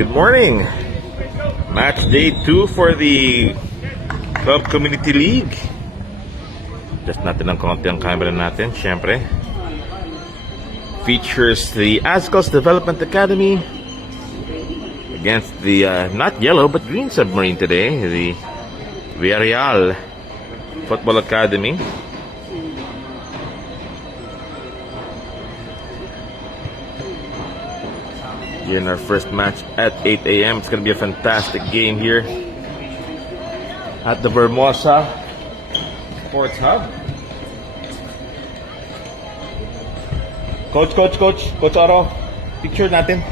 Good morning. Match day 2 for the Club Community League. Just natin ng konti ang camera natin, syempre. Features the Azkals Development Academy against the not yellow but green submarine today, the Villareal Football Academy. In our first match at 8 a.m. It's going to be a fantastic game here at the Vermosa Sports Hub. Coach Aro, picture natin.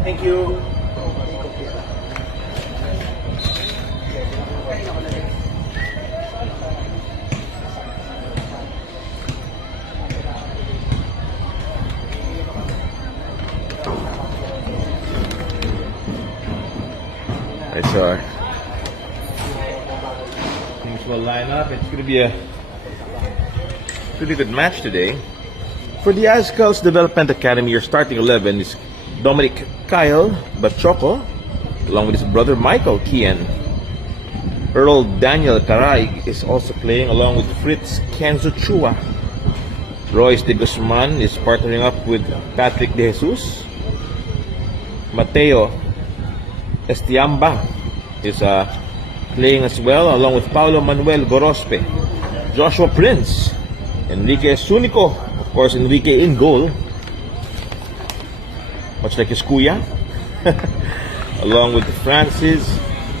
Thank you. So things will line up. It's going to be a pretty good match today. For the Azkals Development Academy, your starting 11 is Dominic Kyle Bachoco, along with his brother Michael Kian. Earl Daniel Caray is also playing along with Fritz Kenzo Chua. Royce de Guzman is partnering up with Patrick De Jesus. Mateo Estiamba is playing as well, along with Paulo Manuel Gorospe, Joshua Prince, Enrique Sunico, of course Enrique in goal, much like his kuya, along with Francis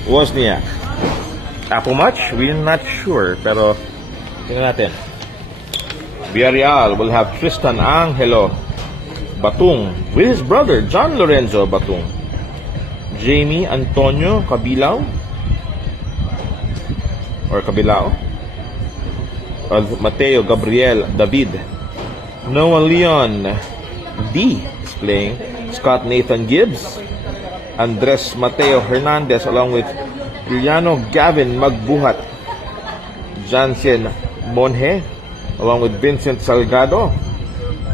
Wozniak. Apple match? We're not sure, pero tingnan natin. Villareal will have Tristan Angelo Batung with his brother John Lorenzo Batung. Jamie Antonio Cabilao or Cabilao, Mateo Gabriel David, Noah Leon D is playing, Scott Nathan Gibbs, Andres Mateo Hernandez, along with Juliano Gavin Magbuhat, Jansen Monje, along with Vincent Salgado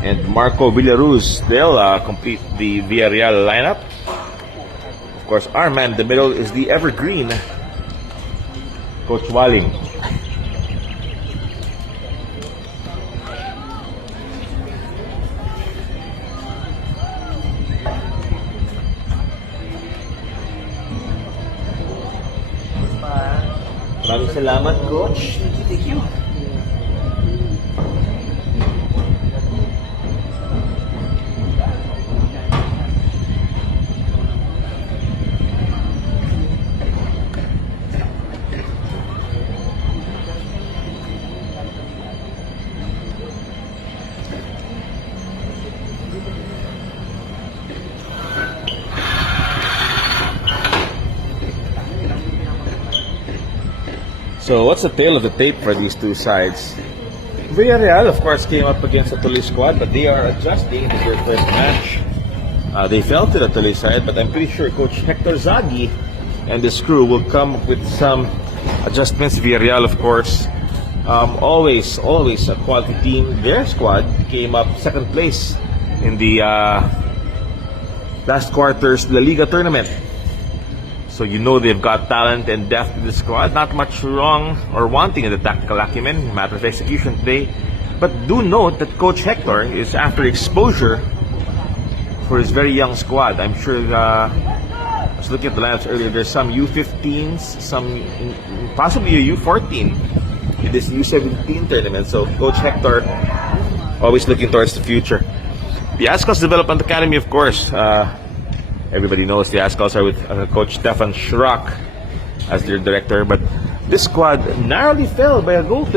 and Marco Villaruz. They'll complete the Villareal lineup. Of course, our man in the middle is the evergreen Coach Walling. Maraming salamat, Coach. Thank you. So what's the tale of the tape for these two sides? Villareal, of course, came up against the Tuli squad, but they are adjusting to their first match. They fell to the Tuli side, but I'm pretty sure Coach Hector Zaghi and his crew will come up with some adjustments. Villareal, of course, always a quality team. Their squad came up second place in the last quarter's La Liga tournament. So you know they've got talent and depth in the squad. Not much wrong or wanting in the tactical acumen, matter of execution today. But do note that Coach Hector is after exposure for his very young squad. I'm sure I was looking at the lineups earlier. There's some U15s, some possibly a U14 in this U17 tournament. So Coach Hector always looking towards the future. The Azkals Development Academy, of course. Everybody knows the Azkals are with Coach Stefan Schrock as their director, but this squad narrowly fell by a 0-0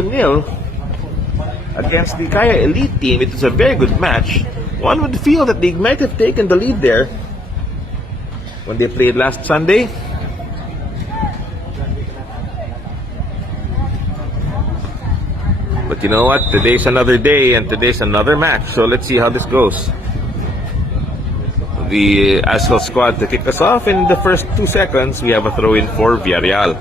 against the Kaya Elite team. It was a very good match. One would feel that they might have taken the lead there when they played last Sunday. But you know what? Today's another day and today's another match. So let's see how this goes. The Azkals squad to kick us off. In the first 2 seconds, we have a throw-in for Villareal.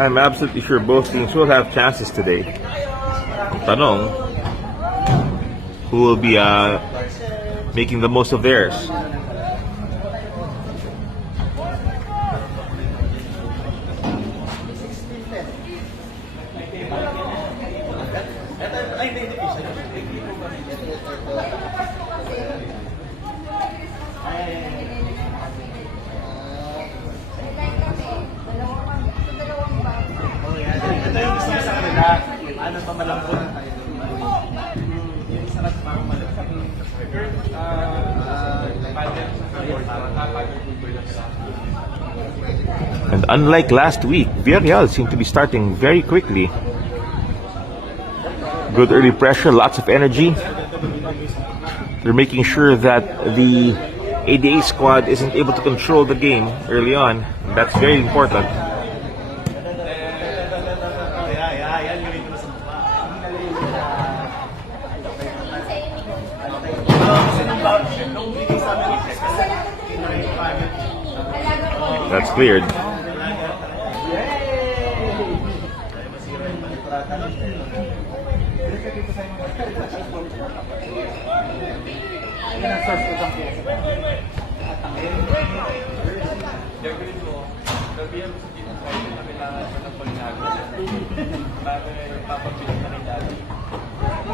I'm absolutely sure both teams will have chances today. Tanong, who will be making the most of theirs? And unlike last week, Villareal seemed to be starting very quickly. Good early pressure, lots of energy. They're making sure that the ADA squad isn't able to control the game early on. That's very important. That's cleared.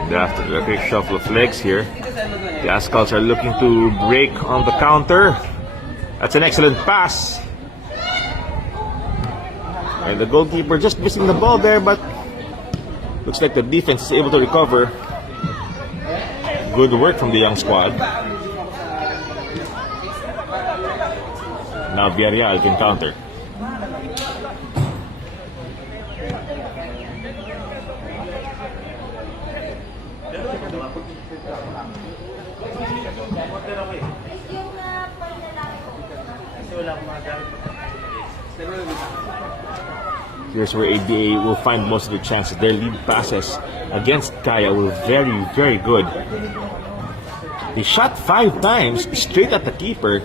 After a quick shuffle of legs here, the Azkals are looking to break on the counter. That's an excellent pass. And the goalkeeper just missing the ball there, but looks like the defense is able to recover. Good work from the young squad. Now Villareal can counter. Here's where ADA will find most of the chances. Their lead passes against Kaya were very, very good. They shot 5 times straight at the keeper.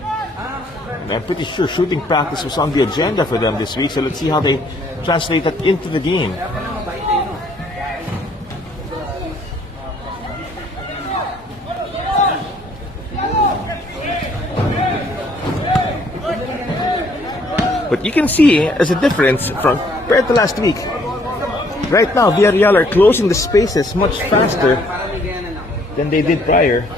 And I'm pretty sure shooting practice was on the agenda for them this week, so let's see how they translate that into the game. But you can see there's a difference from compared to last week. Right now, Villareal are closing the spaces much faster than they did prior.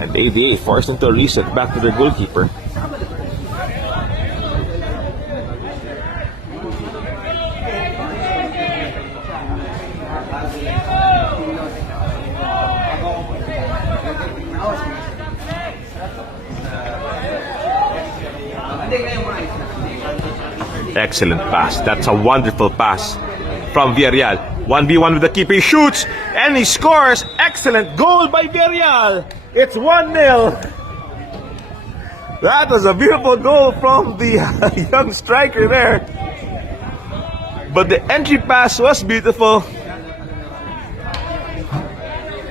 And ADA forced into a reset back to their goalkeeper. Excellent pass. That's a wonderful pass from Villareal. 1v1 with the keeper. He shoots and he scores. Excellent goal by Villareal. It's 1-0. That was a beautiful goal from the young striker there. But the entry pass was beautiful.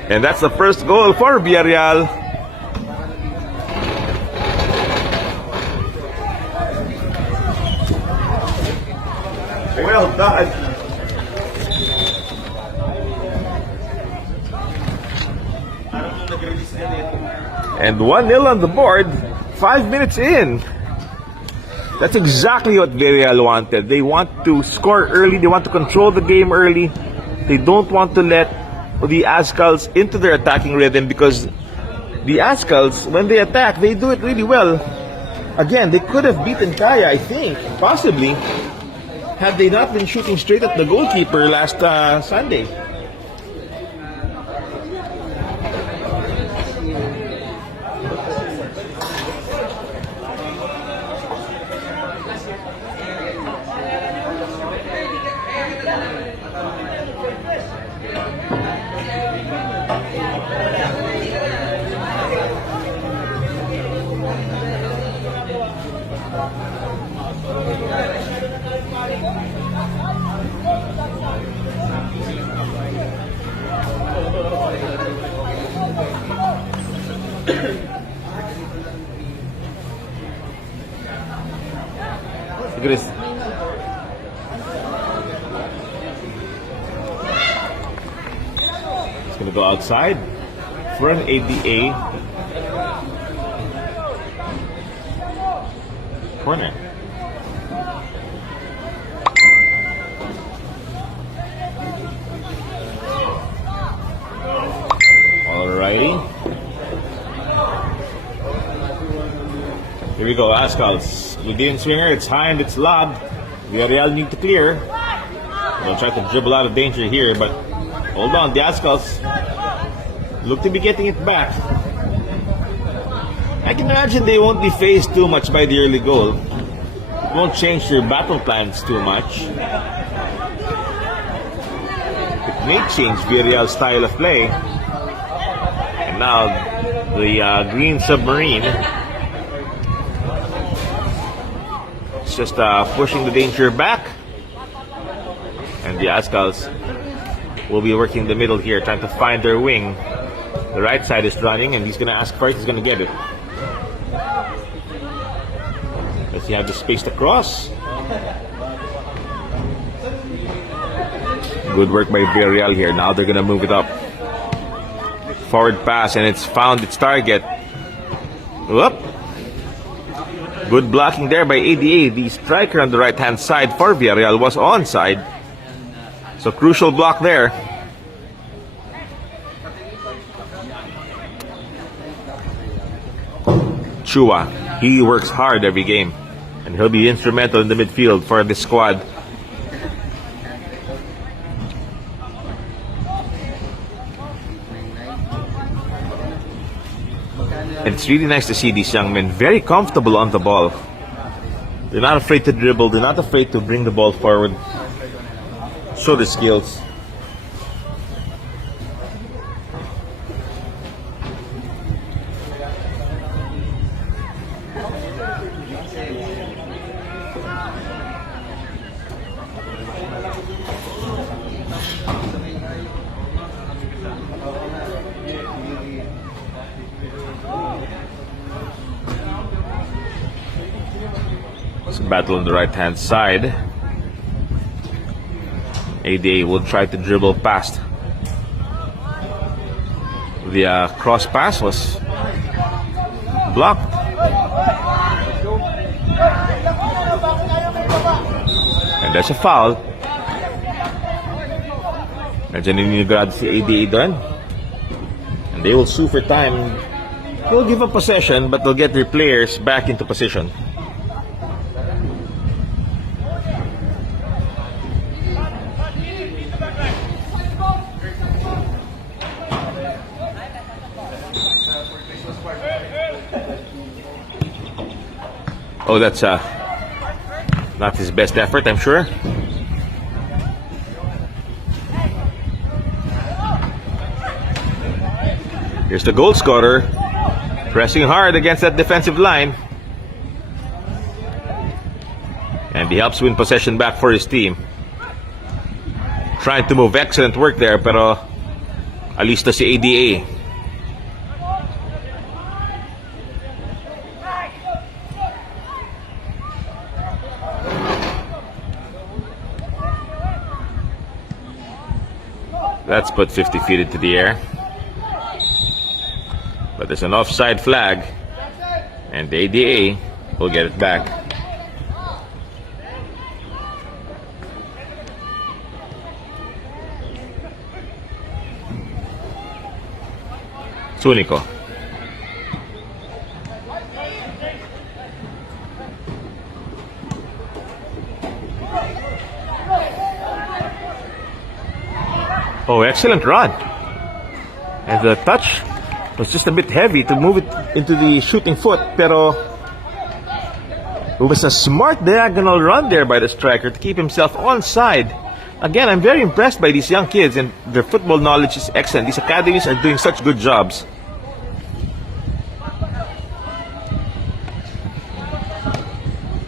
And that's the first goal for Villareal. Well done. And 1-0 on the board, 5 minutes in. That's exactly what Villareal wanted. They want to score early, they want to control the game early. They don't want to let the Azkals into their attacking rhythm, because the Azkals, when they attack, they do it really well. Again, they could have beaten Kaya, I think, possibly, had they not been shooting straight at the goalkeeper last Sunday. at this. It's going to go outside for an ADA corner. Alrighty. Here we go, Azkals. Within swinger, it's high and it's loud. Villareal need to clear. They'll try to dribble out of danger here, but hold on, the Azkals look to be getting it back. I can imagine they won't be phased too much by the early goal. It won't change their battle plans too much. It may change Villareal's style of play. And now the green submarine is just pushing the danger back. And the Azkals will be working the middle here, trying to find their wing. The right side is running, and he's going to ask for it. He's going to get it. Does he have the space to cross? Good work by Villareal here. Now they're going to move it up. Forward pass, and it's found its target. Whoop. Good blocking there by ADA. The striker on the right-hand side for Villareal was onside. So crucial block there. Chua, he works hard every game, and he'll be instrumental in the midfield for this squad. And it's really nice to see these young men very comfortable on the ball. They're not afraid to dribble, they're not afraid to bring the ball forward, show the skills. Battle on the right hand side. ADA will try to dribble past. The cross pass was blocked. And that's a foul. Medyo nininigrado si ADA doon. And they will sue for time. They'll give up possession, but they'll get their players back into position. Oh, that's not his best effort, I'm sure. Here's the goal scorer, pressing hard against that defensive line. And he helps win possession back for his team. Trying to move, excellent work there, pero alista si ADA. That's put 50 feet into the air. But there's an offside flag, and the ADA will get it back. Sunico. Oh, excellent run. And the touch was just a bit heavy to move it into the shooting foot, pero it was a smart diagonal run there by the striker to keep himself onside. Again, I'm very impressed by these young kids, and their football knowledge is excellent. These academies are doing such good jobs.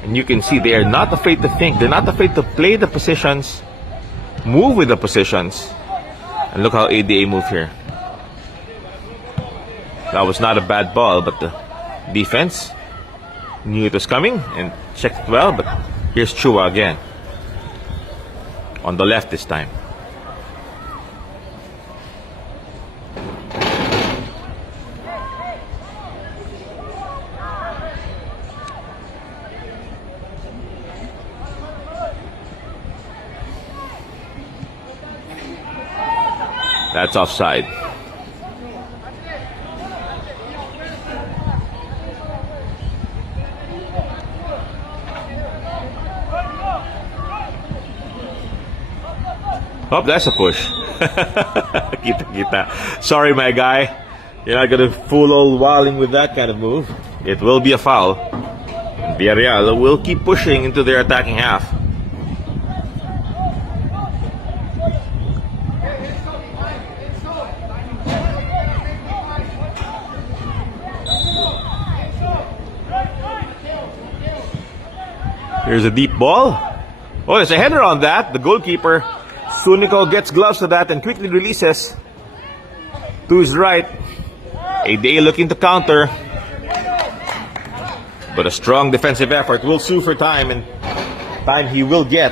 And you can see they are not afraid to think. They're not afraid to play the positions, move with the positions. And look how ADA moved here. That was not a bad ball, but the defense knew it was coming and checked it well, but Here's Chua again. On the left this time. That's offside. Oh, that's a push. Kita. Sorry, my guy. You're not gonna fool old Walling with that kind of move. It will be a foul. Villareal will keep pushing into their attacking half. Here's a deep ball. Oh, there's a header on that. The goalkeeper, Sunico, gets gloves to that and quickly releases to his right. ADA looking to counter. But a strong defensive effort will sue for time, and time he will get.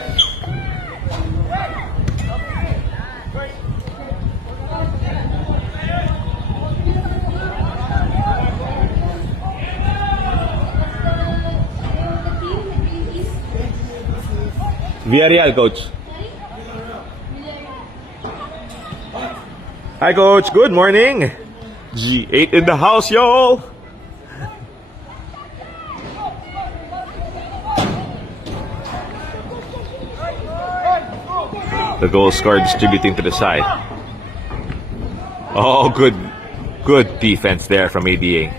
Villareal, coach. Hi, coach. Good morning. G8 in the house, y'all. The goal scorer distributing to the side. Oh, good defense there from ADA.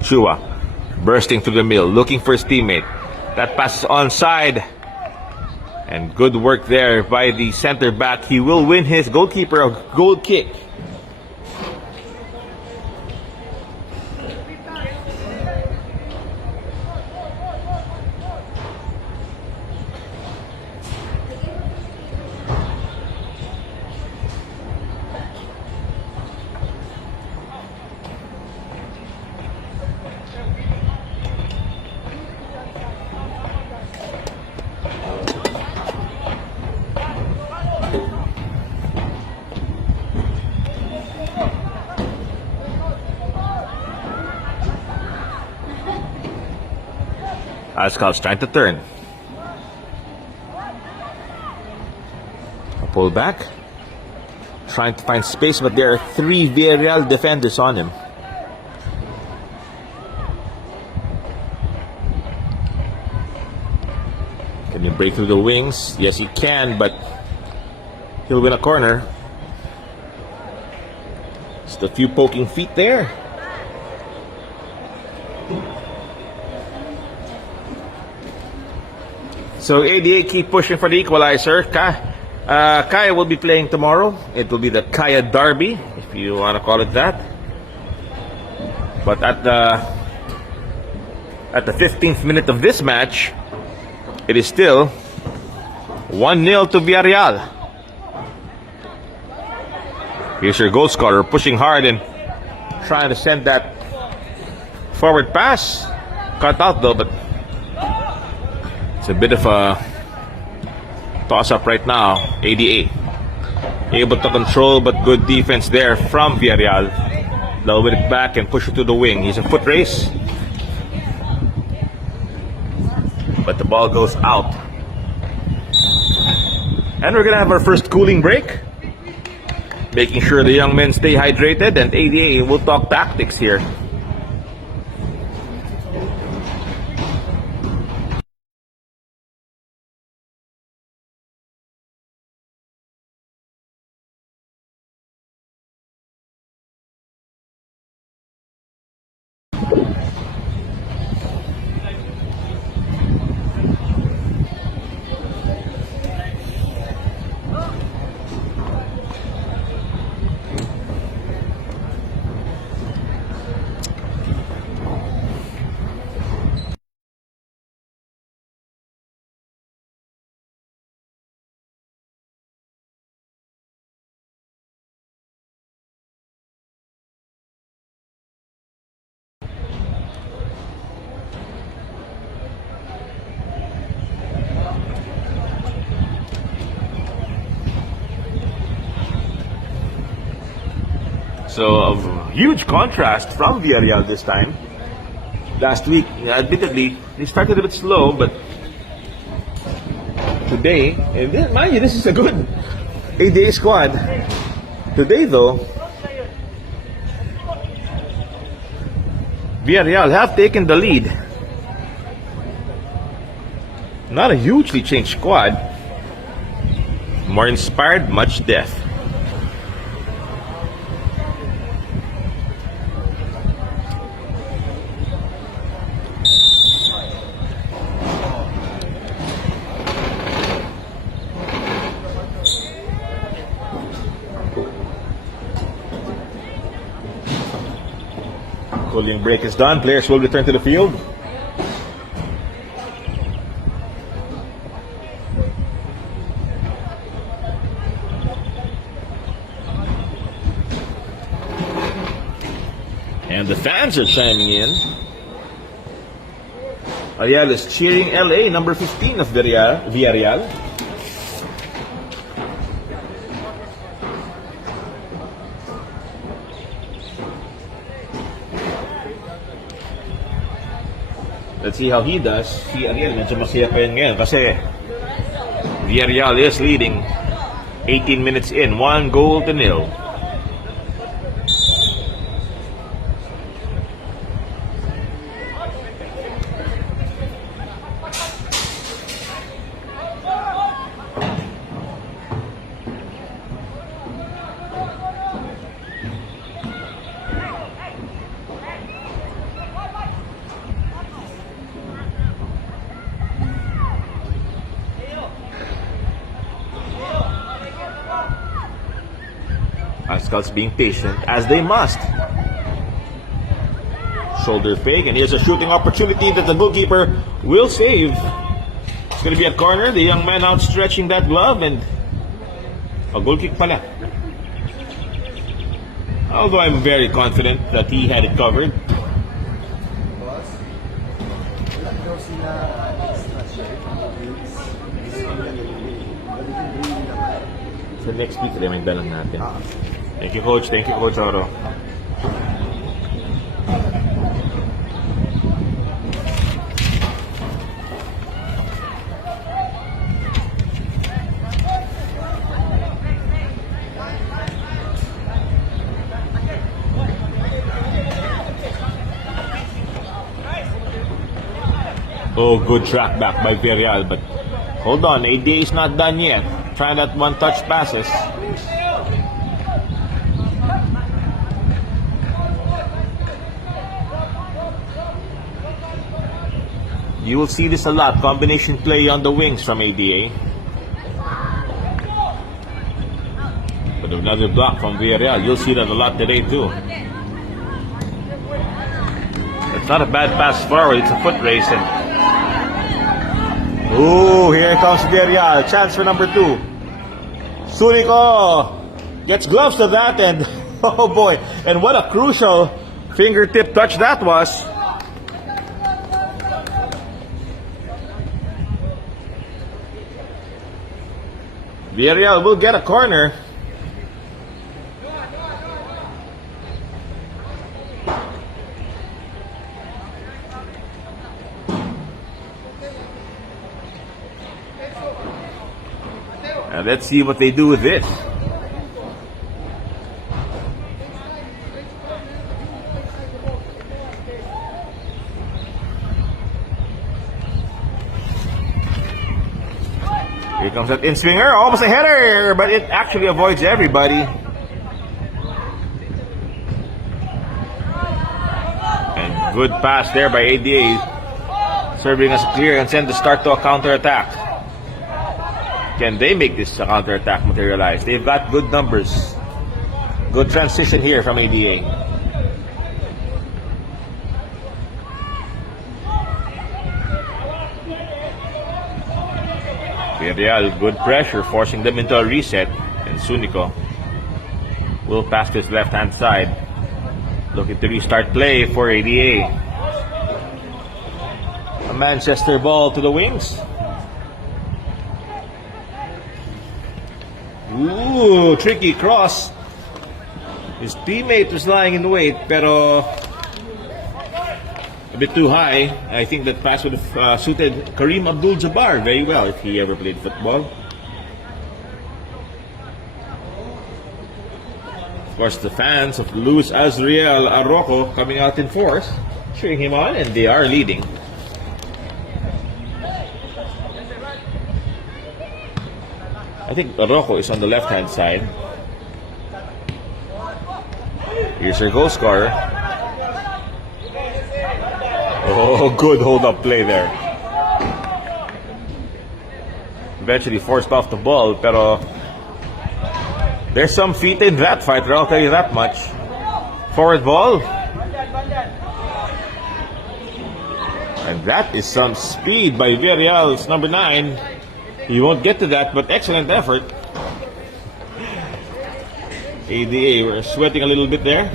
Chua bursting through the middle, looking for his teammate. That pass is onside. And good work there by the center back. He will win his goalkeeper a goal kick. Azkals trying to turn. A pull back. Trying to find space, but there are 3 Villareal defenders on him. Can he break through the wings? Yes, he can, but he'll win a corner. Just a few poking feet there. So ADA keep pushing for the equalizer. Kaya will be playing tomorrow. It will be the Kaya Derby, if you want to call it that. But at the 15th minute of this match, it is still 1-0 to Villareal. Here's your goal scorer pushing hard and trying to send that forward pass. Cut out though, but it's a bit of a toss-up right now. ADA able to control, but good defense there from Villareal. They'll win it back and push it to the wing. He's a foot race, but the ball goes out. And we're gonna have our first cooling break, making sure the young men stay hydrated, and ADA will talk tactics here. So, a huge contrast from Villareal this time. Last week, admittedly, they started a bit slow, but today, and then, mind you, this is a good ADA squad. Today, though, Villareal have taken the lead. Not a hugely changed squad. More inspired, much depth. Cooling break is done. Players will return to the field. And the fans are chiming in. Ariel is cheering LA, number 15 of Villareal. Let's see how he does. Si Ariel, medyo masaya pa yun ngayon kasi Villareal is leading 18 minutes in, 1-0. Azkals being patient, as they must. Shoulder fake, and here's a shooting opportunity that the goalkeeper will save. It's going to be a corner. The young man out stretching that glove, and a goal kick pala. Although I'm very confident that he had it covered. Sa next week, may dalang natin. Thank you, Coach. Thank you, Coach Oro. Oh, good track back by Villareal, but hold on, ADA is not done yet. Try that one-touch passes. You will see this a lot, combination play on the wings from ADA. But another block from Villareal, you'll see that a lot today too. It's not a bad pass forward, it's a foot race. And ooh, here comes Villareal, chance for number 2. Sunico gets gloves to that, and oh boy, and what a crucial fingertip touch that was. Villareal will get a corner. And let's see what they do with this. Here comes that in-swinger, almost a header, but it actually avoids everybody. And good pass there by ADA, serving as a clear and send the start to a counter-attack. Can they make this a counter-attack materialize? They've got good numbers. Good transition here from ADA. Villareal, good pressure, forcing them into a reset. And Sunico will pass to his left-hand side. Looking to restart play for ADA. A Manchester ball to the wings. Ooh, tricky cross. His teammate was lying in wait, pero a bit too high. I think that pass would have suited Kareem Abdul-Jabbar very well if he ever played football. Of course, the fans of Luis Azriel Arroco coming out in force, cheering him on, and they are leading. I think Arroco is on the left-hand side. Here's your goal scorer. Oh, good hold-up play there. Eventually forced off the ball, pero there's some feet in that fighter, I'll tell you that much. Forward ball. And that is some speed by Villareal's number 9. You won't get to that, but excellent effort. ADA, we're sweating a little bit there.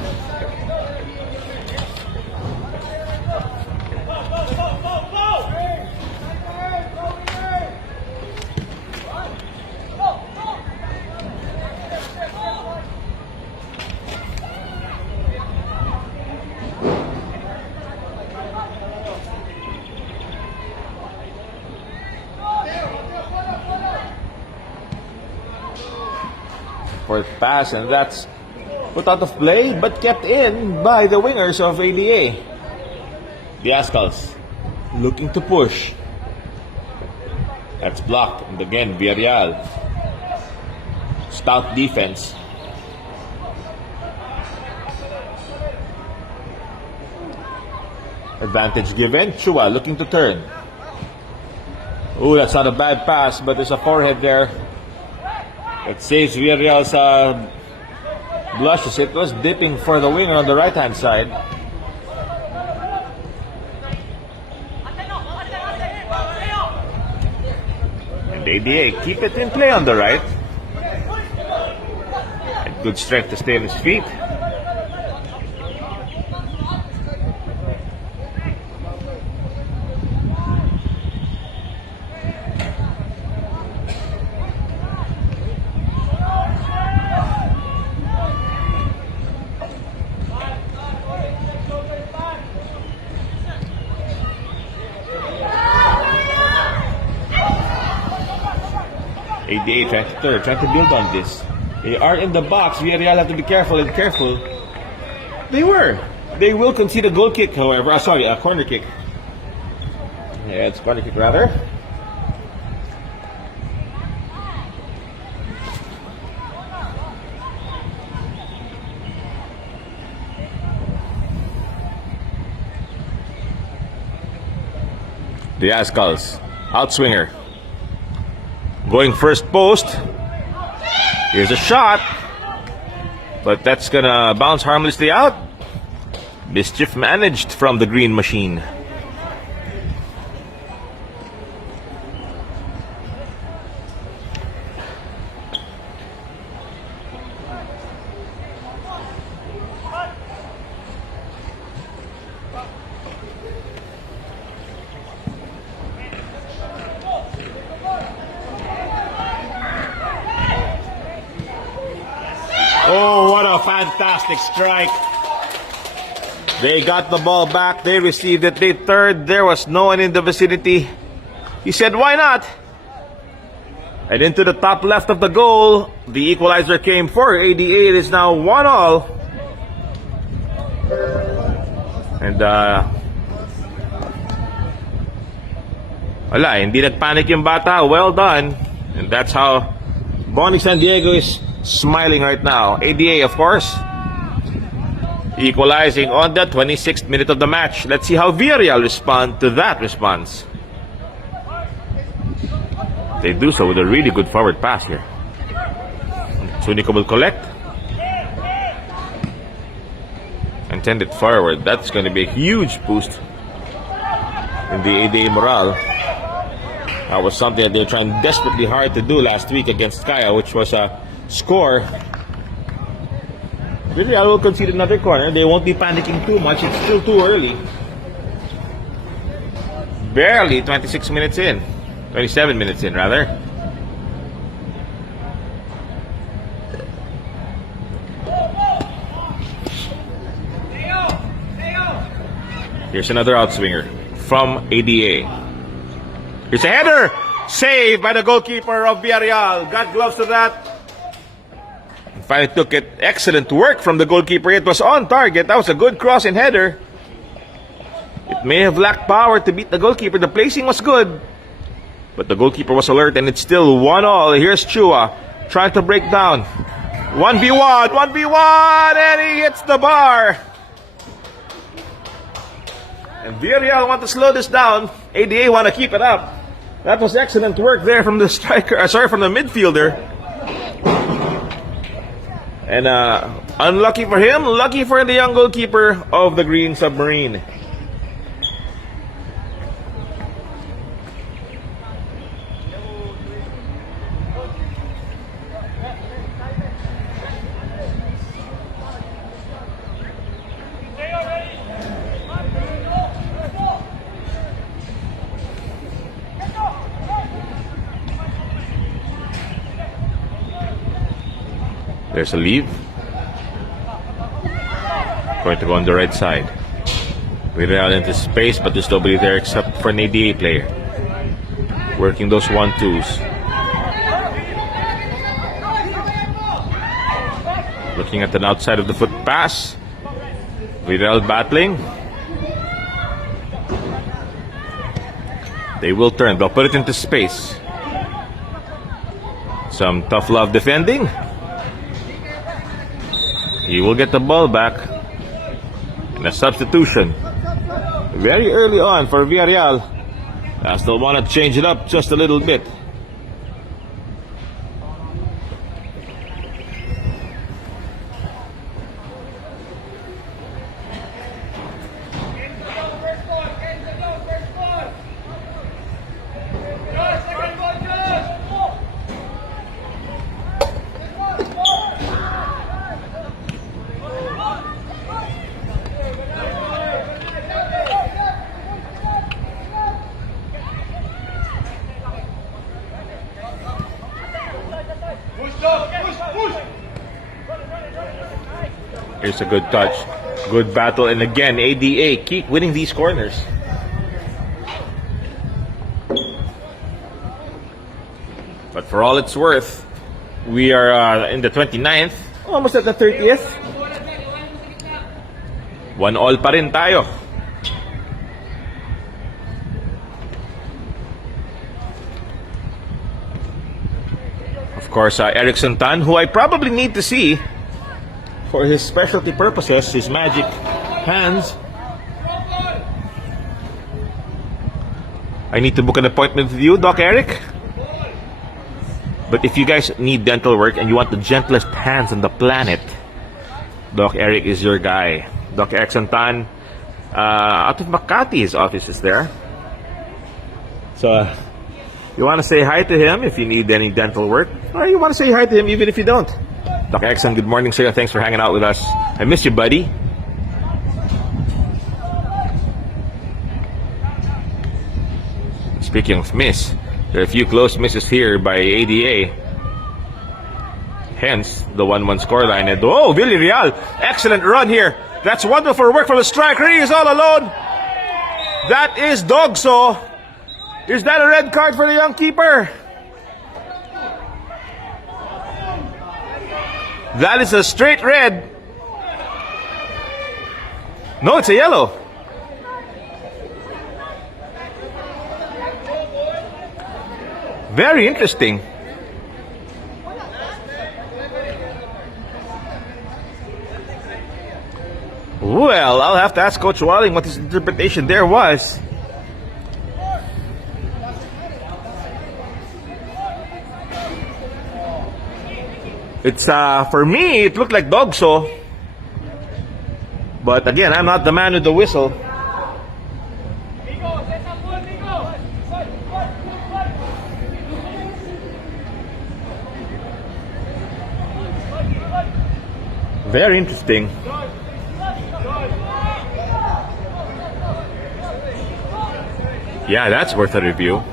For pass, and that's put out of play but kept in by the wingers of ADA. The Azkals looking to push. That's blocked, and again Villareal. Stout defense. Advantage given. Chua looking to turn. Oh, that's not a bad pass, but there's a forehead there. It saves Villareal's blushes. It was dipping for the winger on the right-hand side. And ADA keep it in play on the right. And good strength to stay on his feet. ADA trying to build on this. They are in the box. Villareal have to be careful and careful. They were. They will concede a goal kick, however. Sorry, a corner kick. Yeah, it's corner kick rather. The Azkals, outswinger. Going first post. Here's a shot. But that's gonna bounce harmlessly out. Mischief managed from the green machine. Oh, what a fantastic strike. They got the ball back. They received it. They turned. There was no one in the vicinity. He said, why not? And into the top left of the goal, the equalizer came for ADA. It is now 1-1. And, wala, hindi nagpanic yung bata. Well done. And that's how Bonnie San Diego is smiling right now. ADA, of course, equalizing on the 26th minute of the match. Let's see how Villareal respond to that response. They do so with a really good forward pass here. Sunico will collect. And send it forward. That's going to be a huge boost in the ADA morale. That was something that they were trying desperately hard to do last week against Kaya, which was a score. Villareal will concede another corner. They won't be panicking too much. It's still too early. Barely 26 minutes in. 27 minutes in, rather. Here's another outswinger from ADA. Here's a header! Saved by the goalkeeper of Villareal. Got gloves to that. Finally took it. Excellent work from the goalkeeper. It was on target. That was a good cross and header. It may have lacked power to beat the goalkeeper. The placing was good. But the goalkeeper was alert and it's still 1-1. Here's Chua trying to break down. 1v1, 1v1, and he hits the bar. And Villareal want to slow this down. ADA want to keep it up. That was excellent work there from the striker. From the midfielder. And unlucky for him, lucky for the young goalkeeper of the Green Submarine. There's a leave. Going to go on the right side. Villareal into space, but there's nobody there except for an ADA player. Working those 1-2s. Looking at an outside of the foot pass. Villareal battling. They will turn. They'll put it into space. Some tough love defending. He will get the ball back. And a substitution. Very early on for Villareal. I still want to change it up just a little bit. Here's a good touch. Good battle. And again, ADA keep winning these corners. But for all it's worth, we are in the 29th. Almost at the 30th. 1-1 pa rin tayo. Of course, Erickson Tan, who I probably need to see for his specialty purposes, his magic hands. I need to book an appointment with you, Doc Eric. But if you guys need dental work and you want the gentlest hands on the planet, Doc Eric is your guy. Doc Erickson Tan, out of Makati, his office is there. So, you want to say hi to him if you need any dental work, or you want to say hi to him even if you don't. Doc Erickson, good morning, sir. Thanks for hanging out with us. I miss you, buddy. Speaking of miss, there are a few close misses here by ADA. Hence, the 1-1 scoreline. And oh, Villareal, excellent run here. That's wonderful work from the striker. He is all alone. That is Dogso. Is that a red card for the young keeper? That is a straight red. No, it's a yellow. Very interesting. Well, I'll have to ask Coach Walling what his interpretation there was. It's, for me, it looked like Dogso. But again, I'm not the man with the whistle. Very interesting. Yeah, that's worth a review.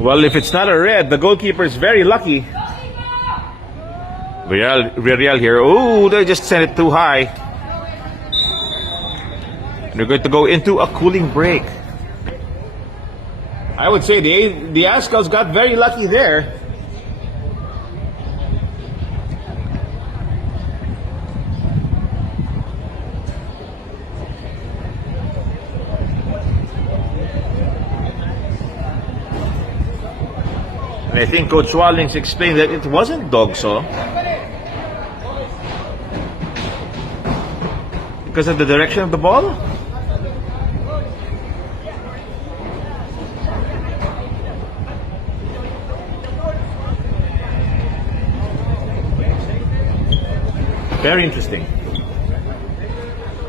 Well, if it's not a red, the goalkeeper is very lucky. Villareal here. Oh, they just sent it too high. And they're going to go into a cooling break. I would say the Azkals got very lucky there. And I think Coach Wallings explained that it wasn't dogso because of the direction of the ball. Very interesting.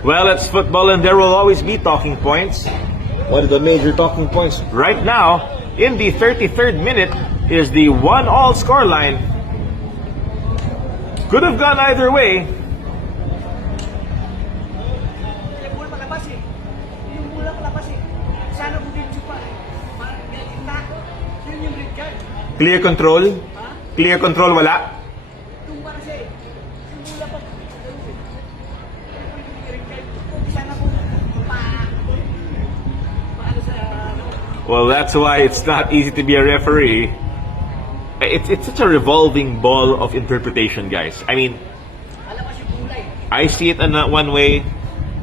Well, it's football and there will always be talking points. One of the major talking points right now in the 33rd minute is the 1-all scoreline. Could have gone either way. Clear control? Clear control, wala? Well, that's why it's not easy to be a referee. It's such a revolving ball of interpretation, guys. I mean, I see it in one way,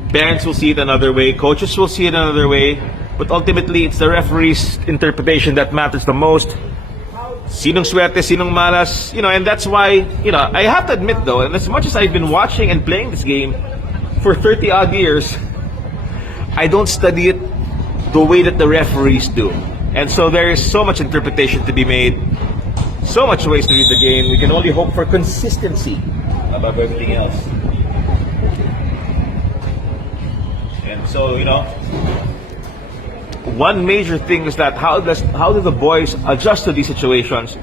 parents will see it another way, coaches will see it another way, but ultimately it's the referee's interpretation that matters the most. Sinong swerte, sinong malas, and that's why, I have to admit though, and as much as I've been watching and playing this game for 30 odd years, I don't study it the way that the referees do. And so there is so much interpretation to be made, so much ways to read the game. We can only hope for consistency above everything else. And so, one major thing is that how do the boys adjust to these situations?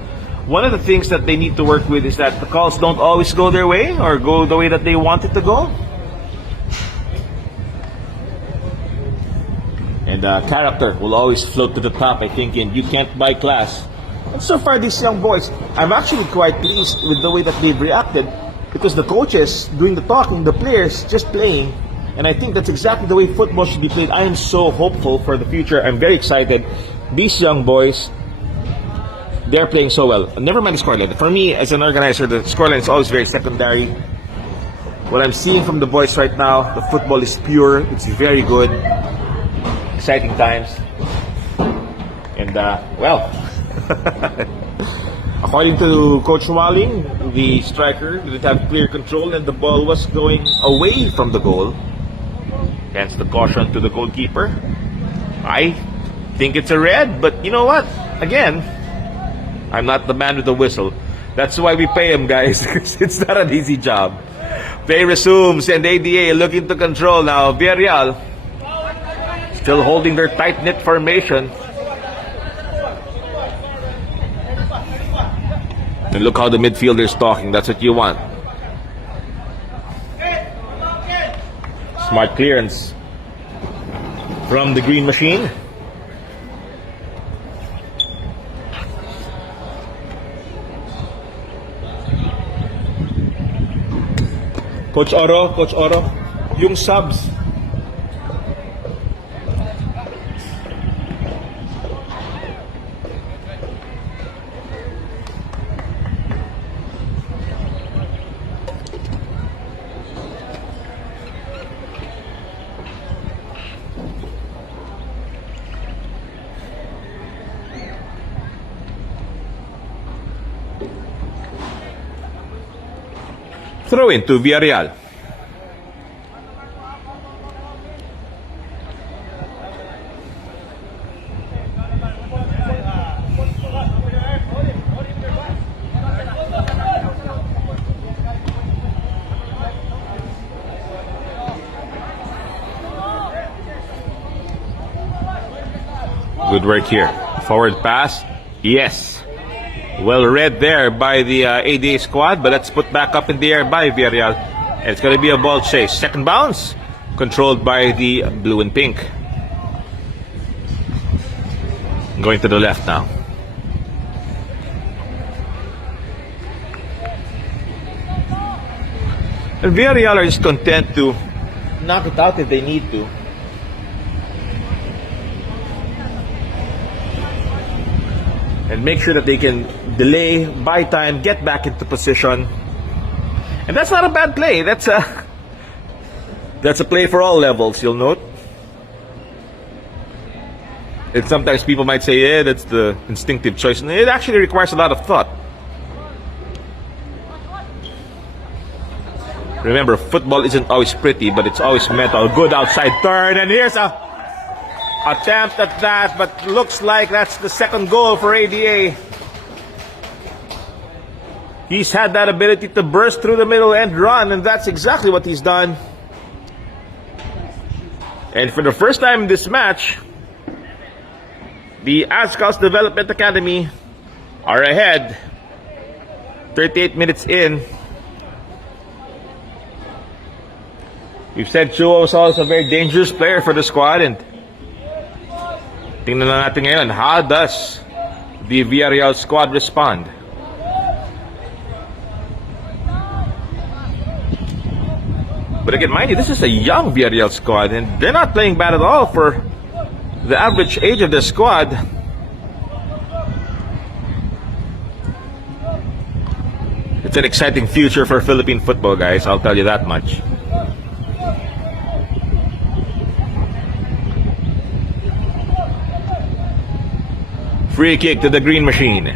One of the things that they need to work with is that the calls don't always go their way or go the way that they want it to go. And character will always float to the top, I think, and you can't buy class. And so far, these young boys, I'm actually quite pleased with the way that they've reacted, because the coaches doing the talking, the players just playing, and I think that's exactly the way football should be played. I am so hopeful for the future. I'm very excited. These young boys, they're playing so well. Never mind the scoreline. For me, as an organizer, the scoreline is always very secondary. What I'm seeing from the boys right now, the football is pure. It's very good. Exciting times. And, well, according to Coach Walling, the striker didn't have clear control and the ball was going away from the goal. Hence the caution to the goalkeeper. I think it's a red, but you know what? Again, I'm not the man with the whistle. That's why we pay him, guys, because it's not an easy job. Play resumes and ADA looking to control now. Villareal still holding their tight-knit formation. And look how the midfielder's talking. That's what you want. Smart clearance from the green machine. Coach Oro, yung subs. Throw into Villareal. Good work here. Forward pass. Yes. Well read there by the ADA squad, but let's put back up in the air by Villareal. And it's going to be a ball chase. Second bounce, controlled by the blue and pink. Going to the left now. And Villareal are just content to knock it out if they need to. And make sure that they can delay, buy time, get back into position. And that's not a bad play. That's a play for all levels, you'll note. And sometimes people might say, yeah, that's the instinctive choice. And it actually requires a lot of thought. Remember, football isn't always pretty, but it's always metal. Good outside turn, and here's a attempt at that, but looks like that's the second goal for ADA. He's had that ability to burst through the middle and run, and that's exactly what he's done. And for the first time in this match, the Azkals Development Academy are ahead. 38 minutes in. We've said Chua was also a very dangerous player for the squad, and tingnan na natin ngayon, how does the Villareal squad respond? But again, mind you, this is a young Villareal squad, and they're not playing bad at all for the average age of the squad. It's an exciting future for Philippine football, guys, I'll tell you that much. Free kick to the green machine.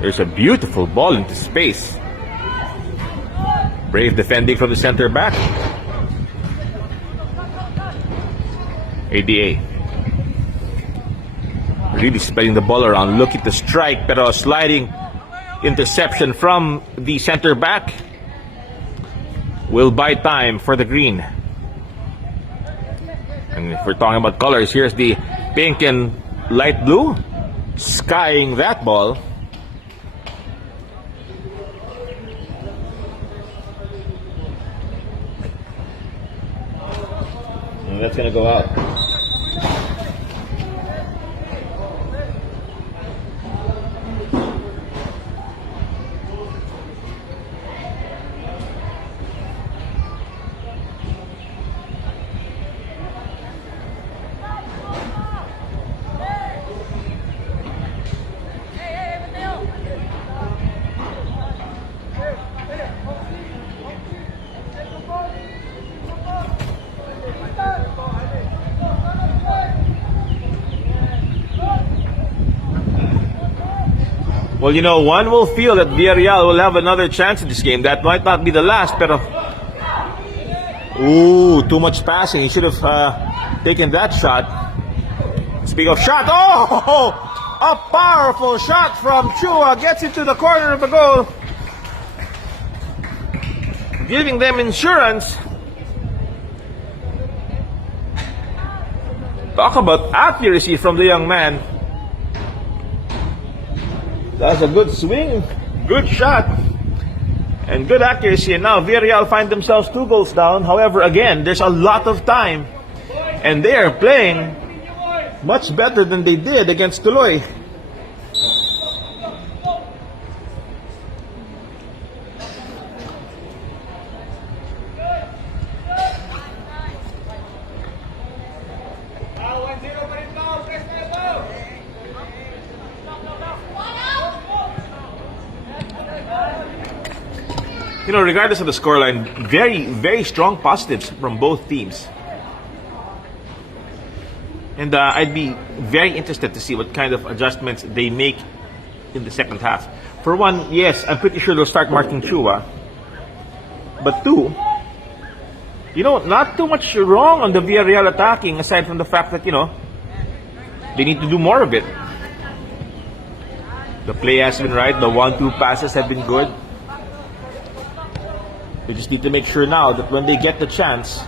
There's a beautiful ball into space. Brave defending from the center back. ADA really spreading the ball around, looking to strike, pero sliding interception from the center back will buy time for the green. And if we're talking about colors, here's the pink and light blue skying that ball. And that's gonna go out. Well, you know, one will feel that Villareal will have another chance in this game. That might not be the last, pero... Ooh, too much passing. He should have taken that shot. Speaking of shot, oh! A powerful shot from Chua. Gets into the corner of the goal. Giving them insurance. Talk about accuracy from the young man. That's a good swing, good shot, and good accuracy. And now Villareal find themselves 2 goals down. However, again, there's a lot of time, and they are playing much better than they did against Tuloy. You know, regardless of the scoreline, very, very strong positives from both teams. And I'd be very interested to see what kind of adjustments they make in the second half. For one, yes, I'm pretty sure they'll start marking Chua. But two, you know, not too much wrong on the Villareal attacking, aside from the fact that, you know, they need to do more of it. The play has been right, the 1-2 passes have been good. They just need to make sure now that when they get the chance,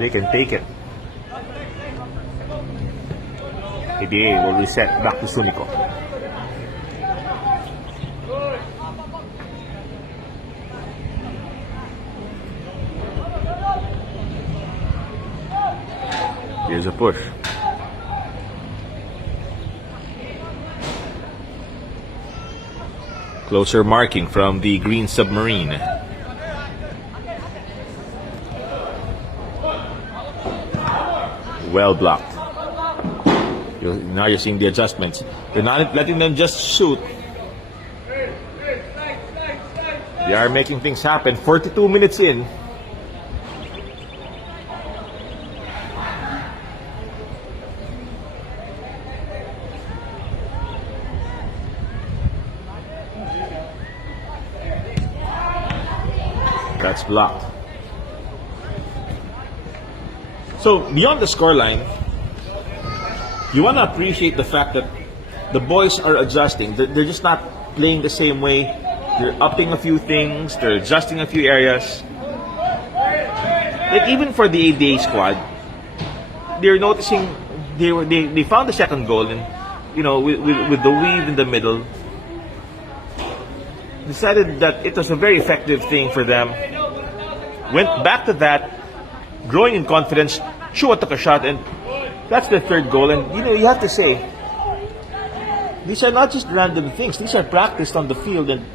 they can take it. ABA will reset back to Sunico. Here's a push. Closer marking from the green submarine. Well blocked. Now you're seeing the adjustments. You're not letting them just shoot. They are making things happen. 42 minutes in. That's blocked. So beyond the scoreline, you want to appreciate the fact that the boys are adjusting. They're just not playing the same way. They're upping a few things. They're adjusting a few areas. Like even for the ADA squad, they're noticing they found the second goal, and with the weave in the middle, decided that it was a very effective thing for them. Went back to that, growing in confidence. Chua took a shot, and that's the third goal. And you have to say, these are not just random things. These are practiced on the field, and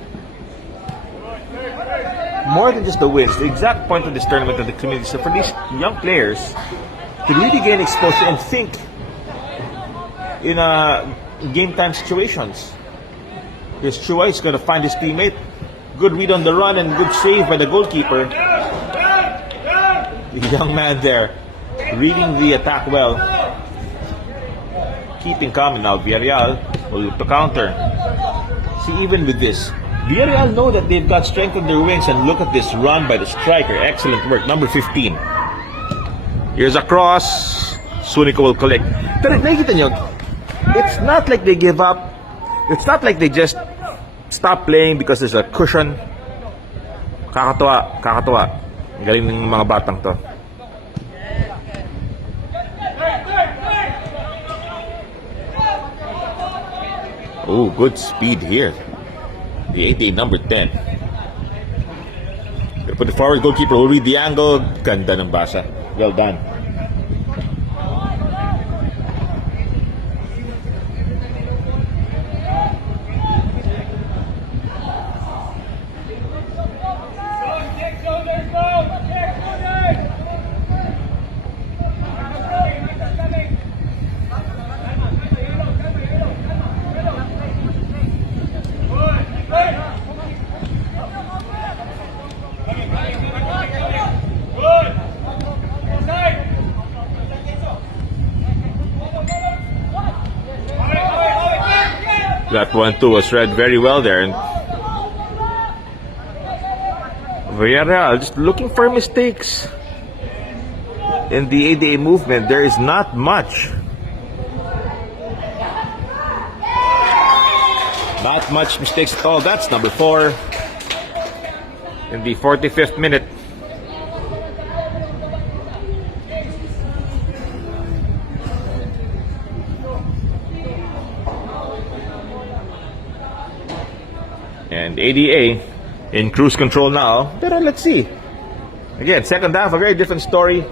more than just the wins. The exact point of this tournament of the community. So for these young players to really gain exposure and think in game time situations. Here's Chua. He's going to find his teammate. Good read on the run and good save by the goalkeeper. The young man there, reading the attack well. Keeping calm now. Villareal will look to counter. See, even with this, Villareal know that they've got strength on their wings, and look at this run by the striker. Excellent work. Number 15. Here's a cross. Sunico will collect. Pero nakikita nyo, it's not like they give up. It's not like they just stop playing because there's a cushion. Kakatuwa. Galing ng mga batang to. Oh, good speed here. The 8A number 10. They put the forward goalkeeper will read the angle. Ganda ng basa. Well done. That one too was read very well there. And Villareal just looking for mistakes in the ADA movement. There is not much. Not much mistakes at all. That's number 4 in the 45th minute. And ADA in cruise control now. Pero let's see. Again, second half, a very different story.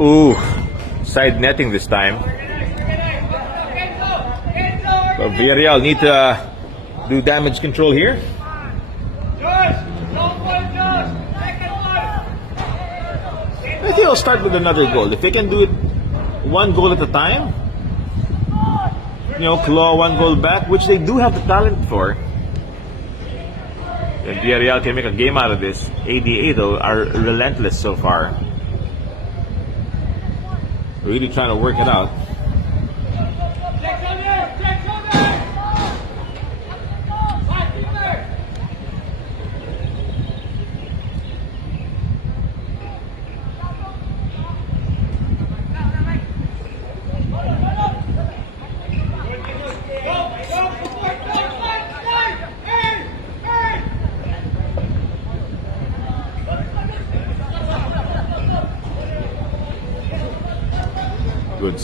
Ooh, side netting this time. So Villareal need to do damage control here. I think I'll start with another goal. If they can do it one goal at a time, claw one goal back, which they do have the talent for. And Villareal can make a game out of this. ADA though are relentless so far. Really trying to work it out.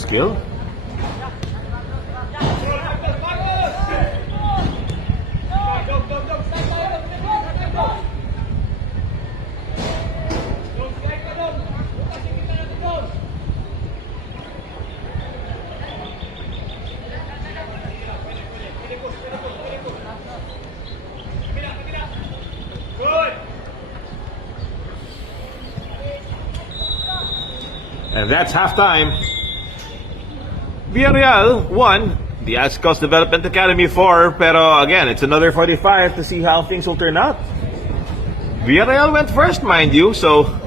skill. And that's halftime. Villareal won. The Azkals Development Academy 4. Pero again, it's another 45 to see how things will turn out. Villareal went first, mind you. So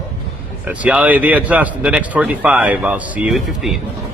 let's see how they adjust in the next 45. I'll see you in 15.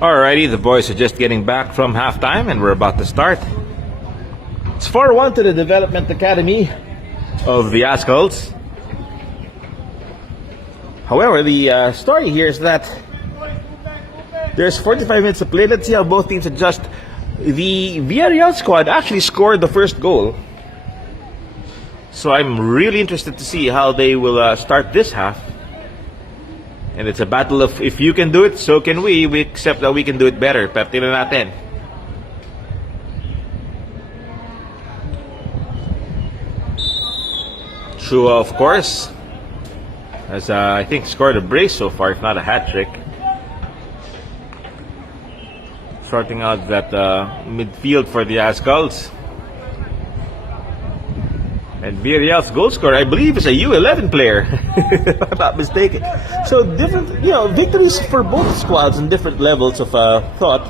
Alrighty, the boys are just getting back from halftime and we're about to start. It's 4-1 to the Development Academy of the Azkals. However, the story here is that there's 45 minutes to play. Let's see how both teams adjust. The Villareal squad actually scored the first goal. So I'm really interested to see how they will start this half. And it's a battle of if you can do it, so can we. We accept that we can do it better. Pero tingnan natin. Chua, of course, has I think scored a brace so far, if not a hat trick. Sorting out that midfield for the Azkals. And Villareal's goal scorer, I believe, is a U11 player, if I'm not mistaken. So different, victories for both squads in different levels of thought.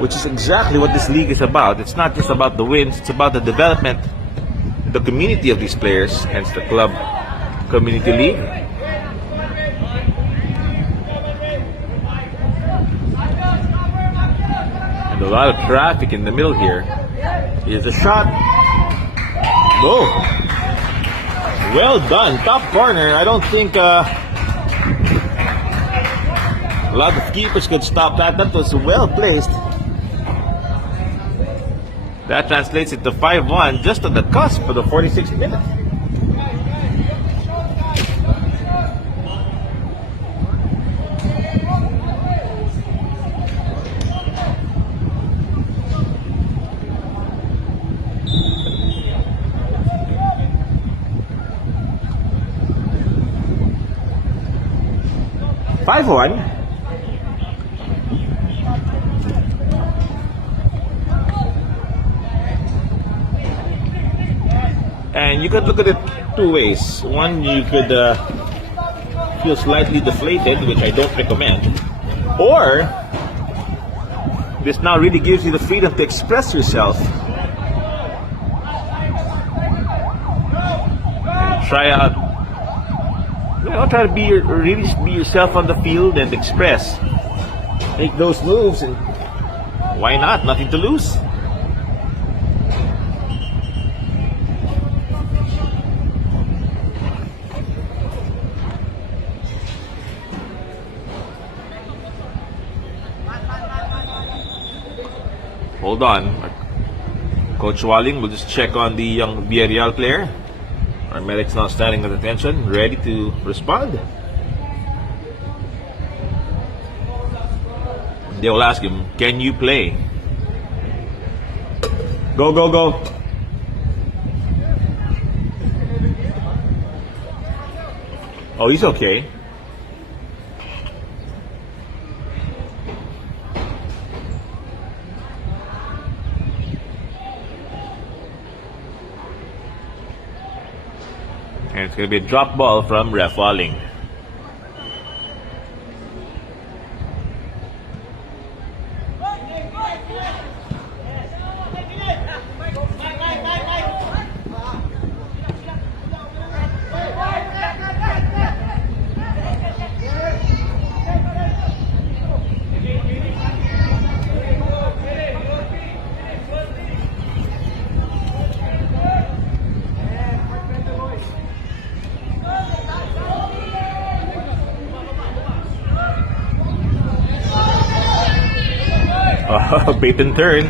Which is exactly what this league is about. It's not just about the wins, it's about the development, the community of these players, hence the club community league. And a lot of traffic in the middle here. Here's a shot. Oh, well done, top corner. I don't think a lot of keepers could stop that. That was well placed. That translates into 5-1 just on the cusp of the 46th minute. And you could look at it two ways. One, you could feel slightly deflated, which I don't recommend. Or, this now really gives you the freedom to express yourself. And try to really be yourself on the field and express. Make those moves, and why not? Nothing to lose. Hold on. Coach Walling will just check on the young Villareal player. Our medic's now standing at attention, ready to respond. They will ask him, can you play? Go, go, go. Oh, he's okay. And it's going to be a drop ball from Ref Walling. Bait and turn.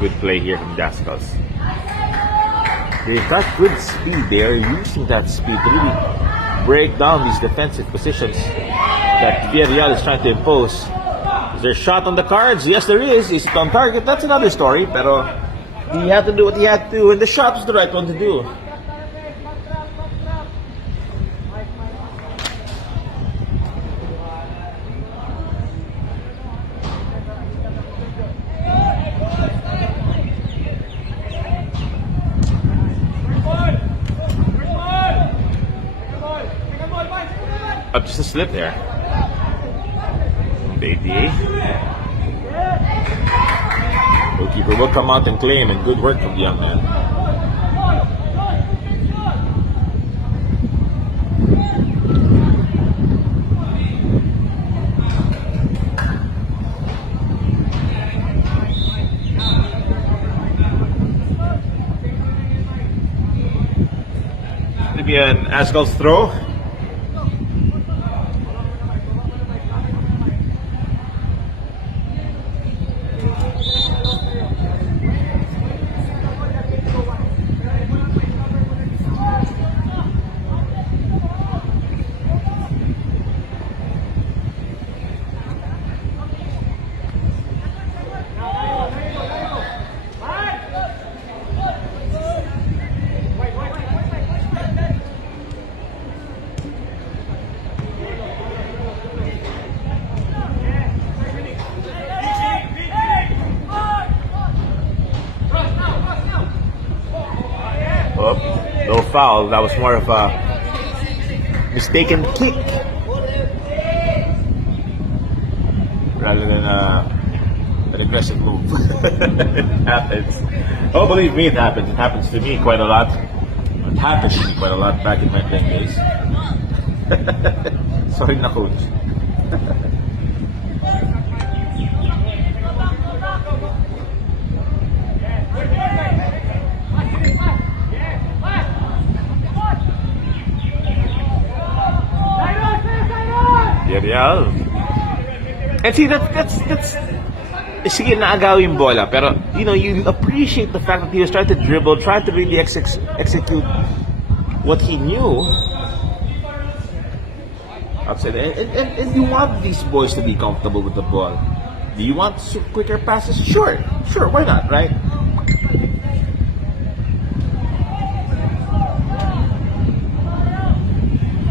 Good play here from Azkals. They've got good speed. They are using that speed to really break down these defensive positions that Villareal is trying to impose. Is there a shot on the cards? Yes, there is. Is it on target? That's another story. Pero he had to do what he had to do, and the shot was the right one to do. just a slip there. The ATA. Goalkeeper will come out and claim, and good work from the young man. Be an Azkals throw. No foul. That was more of a mistaken kick rather than an aggressive move. It happens. Oh, believe me, it happens. It happens to me quite a lot. It happened to me quite a lot back in my playing days. Sorry na, coach. Villareal. And see, that's sige, naagaw yung bola, pero you know, you appreciate the fact that he was trying to dribble, trying to really execute what he knew outside. And you want these boys to be comfortable with the ball. Do you want quicker passes? Sure, why not, right?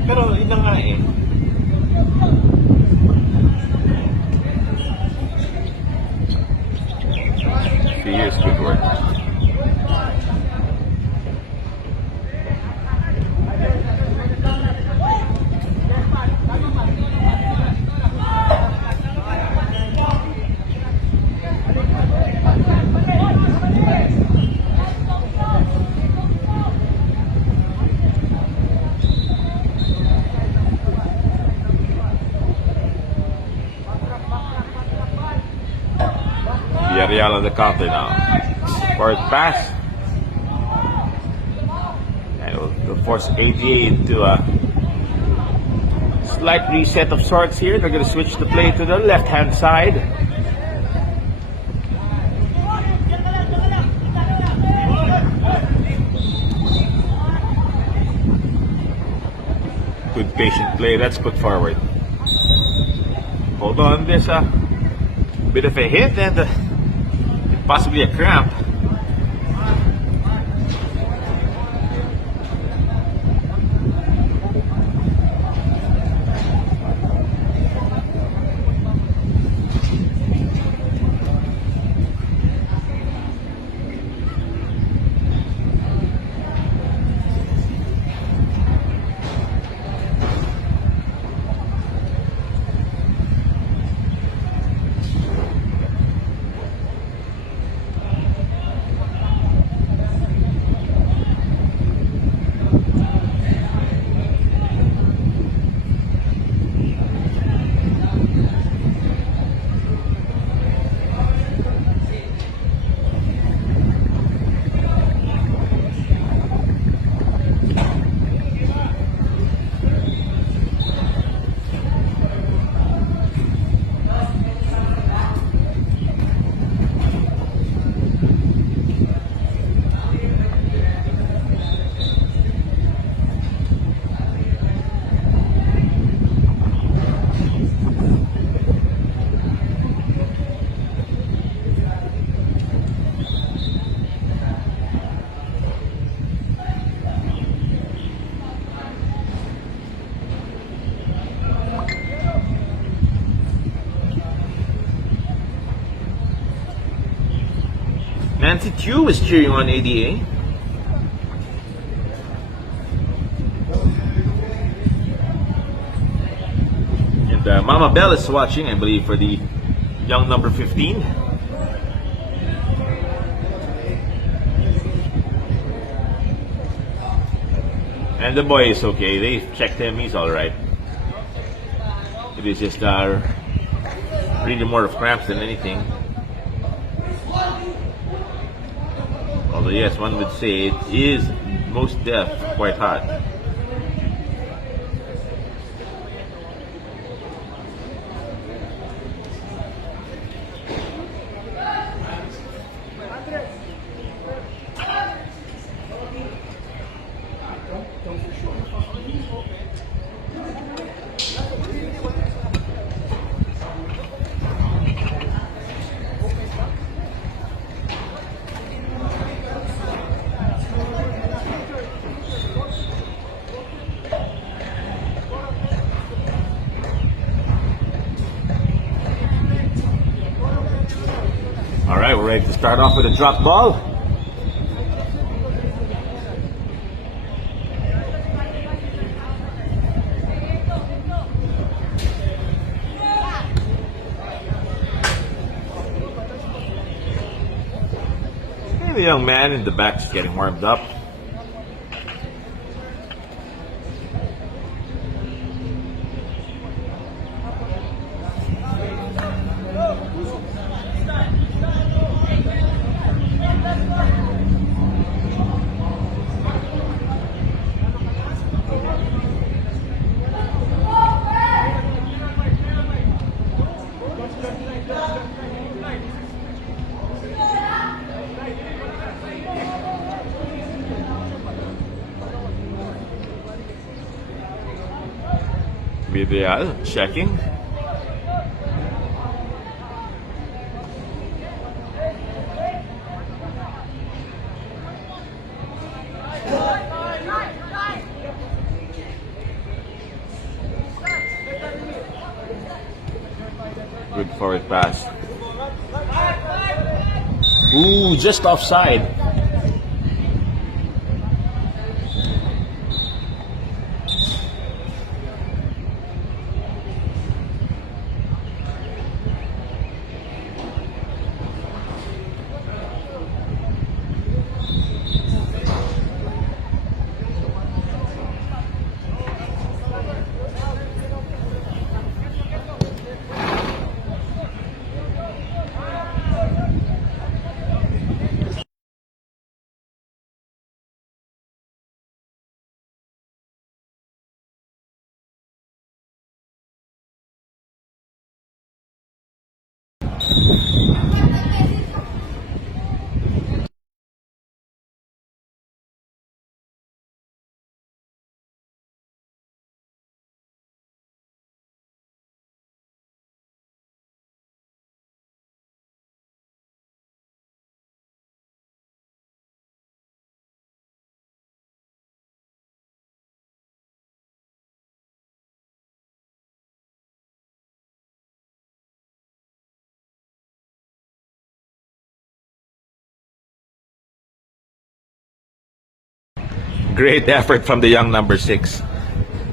Pero yun na nga eh. Here's good work. Villareal on the counter now. Forward pass. And it'll force ATA into a slight reset of sorts here. They're going to switch the play to the left-hand side. Good patient play. That's put forward. Hold on, there's a bit of a hit and possibly a cramp. Nancy Chu is cheering on ADA. Mama Bell is watching, I believe, for the young number 15. And the boy is okay. They checked him. He's all right. It is just really more of cramps than anything. Although yes, one would say it is most def quite hot. All right, we're ready to start off with a drop ball. And the young man in the back is getting warmed up. Villareal checking. Good forward pass. Ooh, just offside. Great effort from the young number 6.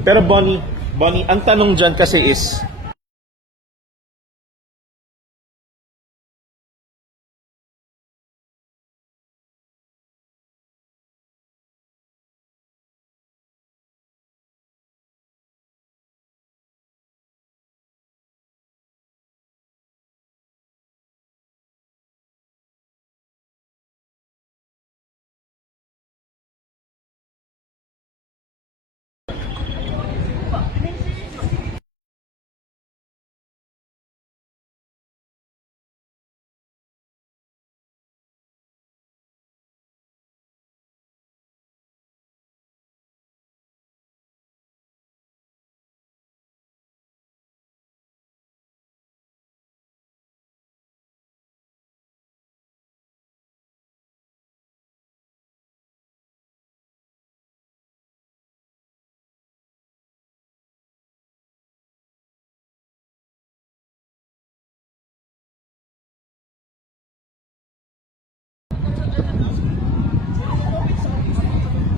Pero Bonnie, ang tanong dyan kasi is,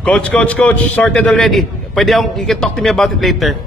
Coach, sorted already. You can talk to me about it later.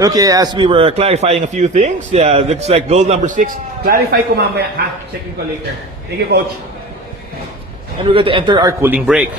Okay, as we were clarifying a few things, yeah, looks like goal number 6. Clarify ko mamaya, ha? Checking ko later. Thank you, Coach. And we're going to enter our cooling break.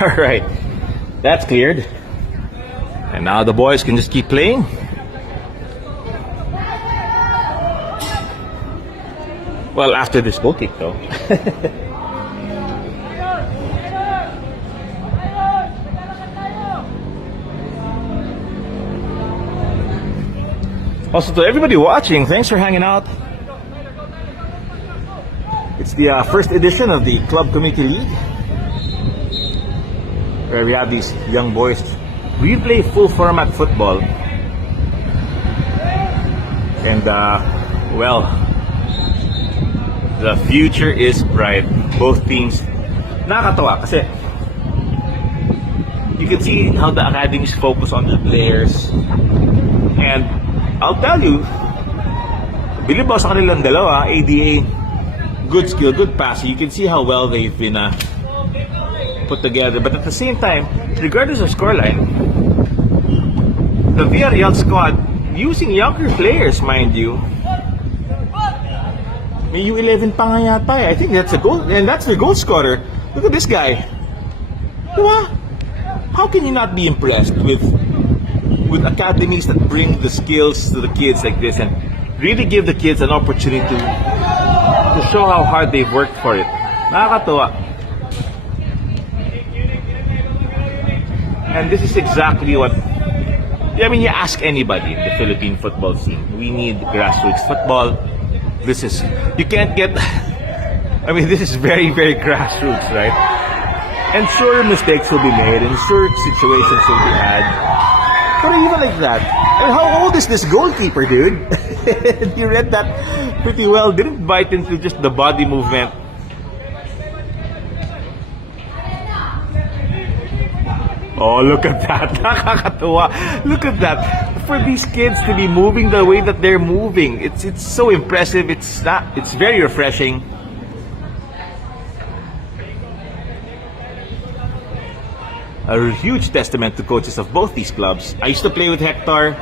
Alright, that's cleared. And now the boys can just keep playing. Well, after this goal kick though. Also, to everybody watching, thanks for hanging out. It's the first edition of the Club Community League, where we have these young boys. We play full format football. And, well, the future is bright. Both teams. Nakakatawa kasi you can see how the academies focus on the players. And I'll tell you, bilib ako sa kanilang dalawa, ADA, good skill, good pass. You can see how well they've been put together. But at the same time, regardless of scoreline, the Villareal squad, using younger players, mind you, may U11 pa nga yata eh. I think that's a goal, and that's the goal scorer. Look at this guy. Diba? How can you not be impressed with academies that bring the skills to the kids like this and really give the kids an opportunity to show how hard they've worked for it? Nakakatuwa. And this is exactly what, I mean, you ask anybody in the Philippine football scene, we need grassroots football. This is, you can't get, I mean, this is very, very grassroots, right? And sure, mistakes will be made, and sure, situations will be had. But even like that, and how old is this goalkeeper, dude? You read that pretty well. Didn't bite into just the body movement. Oh, look at that. Nakakatuwa. Look at that. For these kids to be moving the way that they're moving, it's so impressive. It's very refreshing. A huge testament to coaches of both these clubs. I used to play with Hector.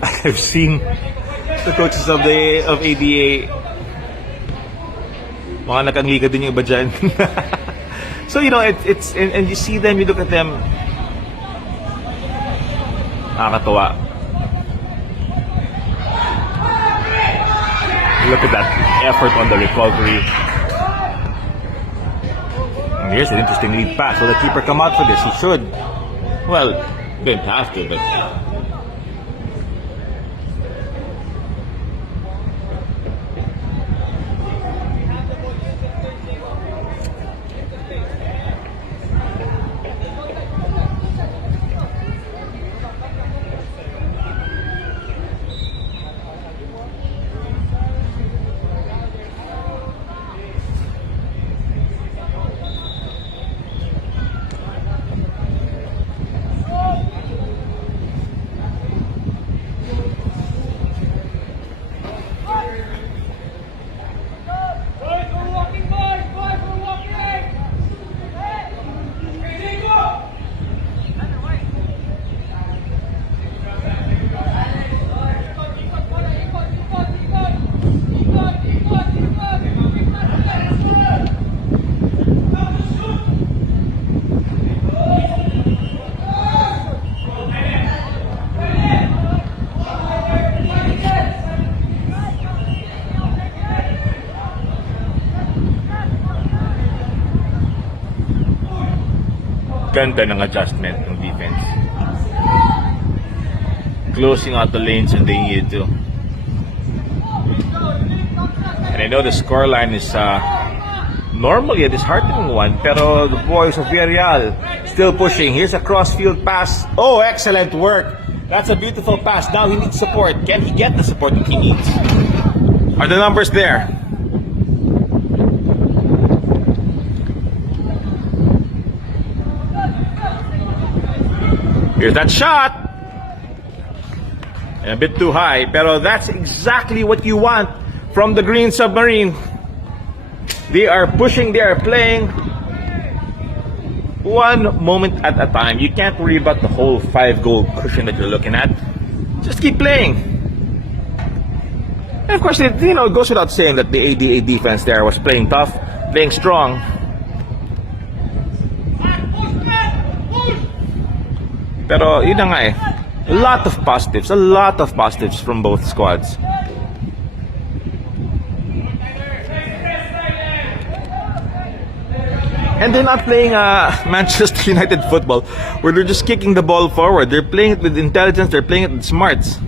I've seen the coaches of ADA. Mga nakangliga din yung iba dyan. So, you know, it's and you see them, you look at them. Nakakatawa. Look at that effort on the recovery. And here's an interesting lead pass. Will the keeper come out for this? He should. Well, didn't have to, but ganda ng adjustment ng defense. Closing out the lanes when they need to. And I know the scoreline is normally a disheartening one, pero the boys of Villareal still pushing. Here's a cross-field pass. Oh, excellent work. That's a beautiful pass. Now he needs support. Can he get the support that he needs? Are the numbers there? Here's that shot. And a bit too high, pero that's exactly what you want from the Green Submarine. They are pushing, they are playing one moment at a time. You can't worry about the whole 5-goal cushion that you're looking at. Just keep playing. And of course, it goes without saying that the ADA defense there was playing tough, playing strong. Pero yun na nga eh. A lot of positives from both squads. And they're not playing Manchester United football where they're just kicking the ball forward. They're playing it with intelligence, they're playing it with smarts.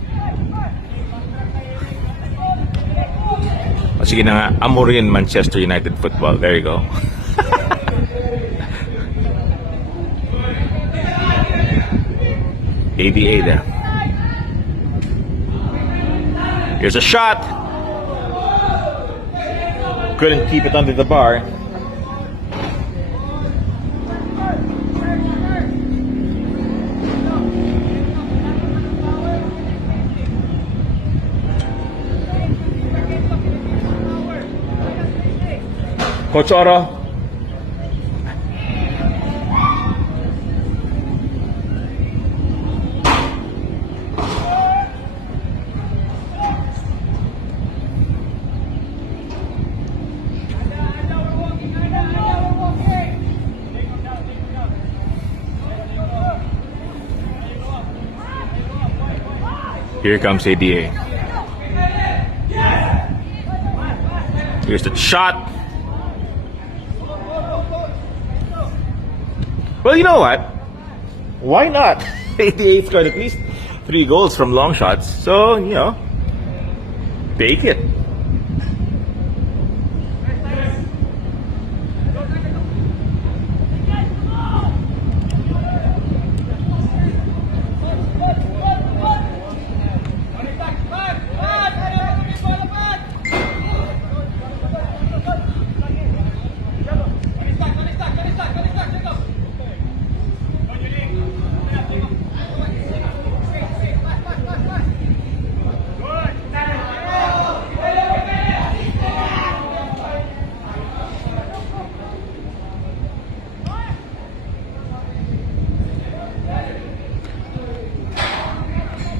O sige na nga, amurin Manchester United football. There you go. ADA there. Here's a shot. Couldn't keep it under the bar. Coach Oro. Here comes ADA. Here's the shot. Well, you know what? Why not? ADA scored at least 3 goals from long shots. So, you know, take it.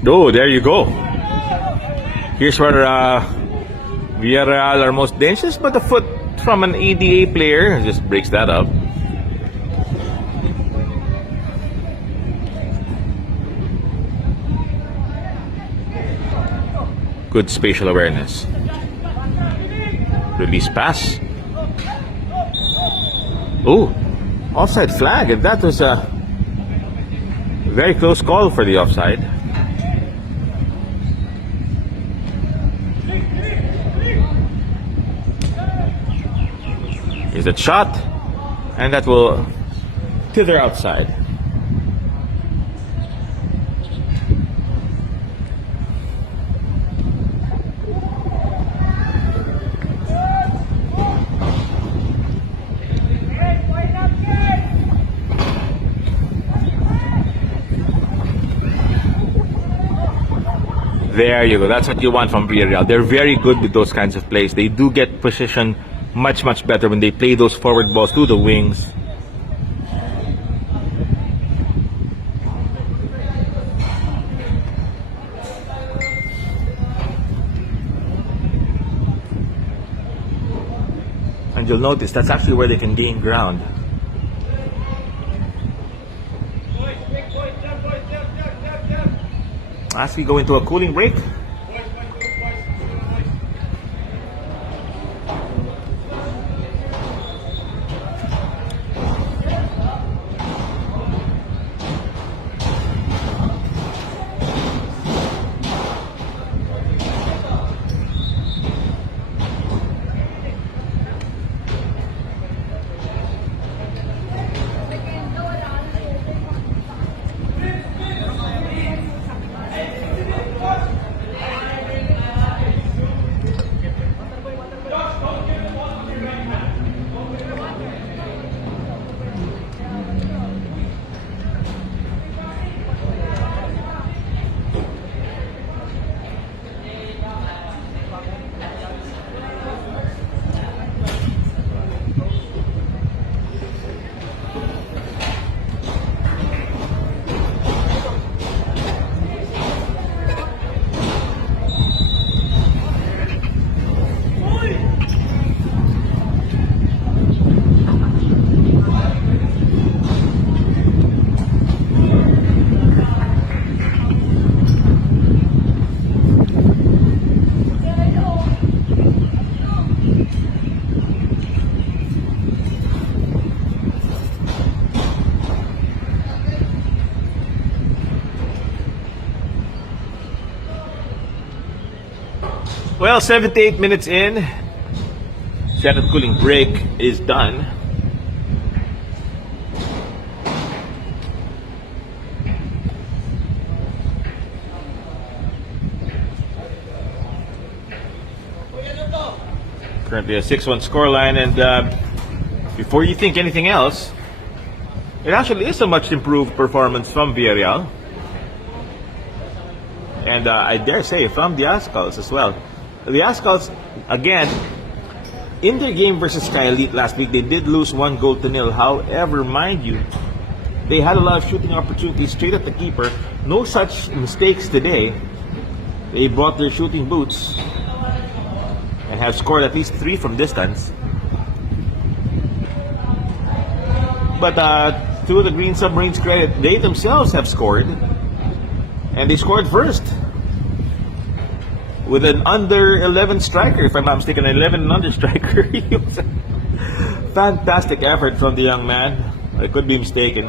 Oh, there you go. Here's where Villareal are most dangerous, but the foot from an ADA player just breaks that up. Good spatial awareness. Release pass. Oh, offside flag, and that was a very close call for the offside. Here's that shot, and that will tether outside. There you go. That's what you want from Villareal. They're very good with those kinds of plays. They do get position much better when they play those forward balls to the wings. And you'll notice that's actually where they can gain ground. As we go into a cooling break, Well, 78 minutes in. Second cooling break is done. Currently a 6-1 scoreline, and before you think anything else, it actually is a much improved performance from Villareal. And I dare say from the Azkals as well. The Azkals, again, in their game versus Sky Elite last week, they did lose 1-0. However, mind you, they had a lot of shooting opportunities straight at the keeper. No such mistakes today. They brought their shooting boots and have scored at least 3 from distance. But to the Green Submarine's credit, they themselves have scored. And they scored first with an under 11 striker, if I'm not mistaken, an 11 and under striker. Fantastic effort from the young man. I could be mistaken.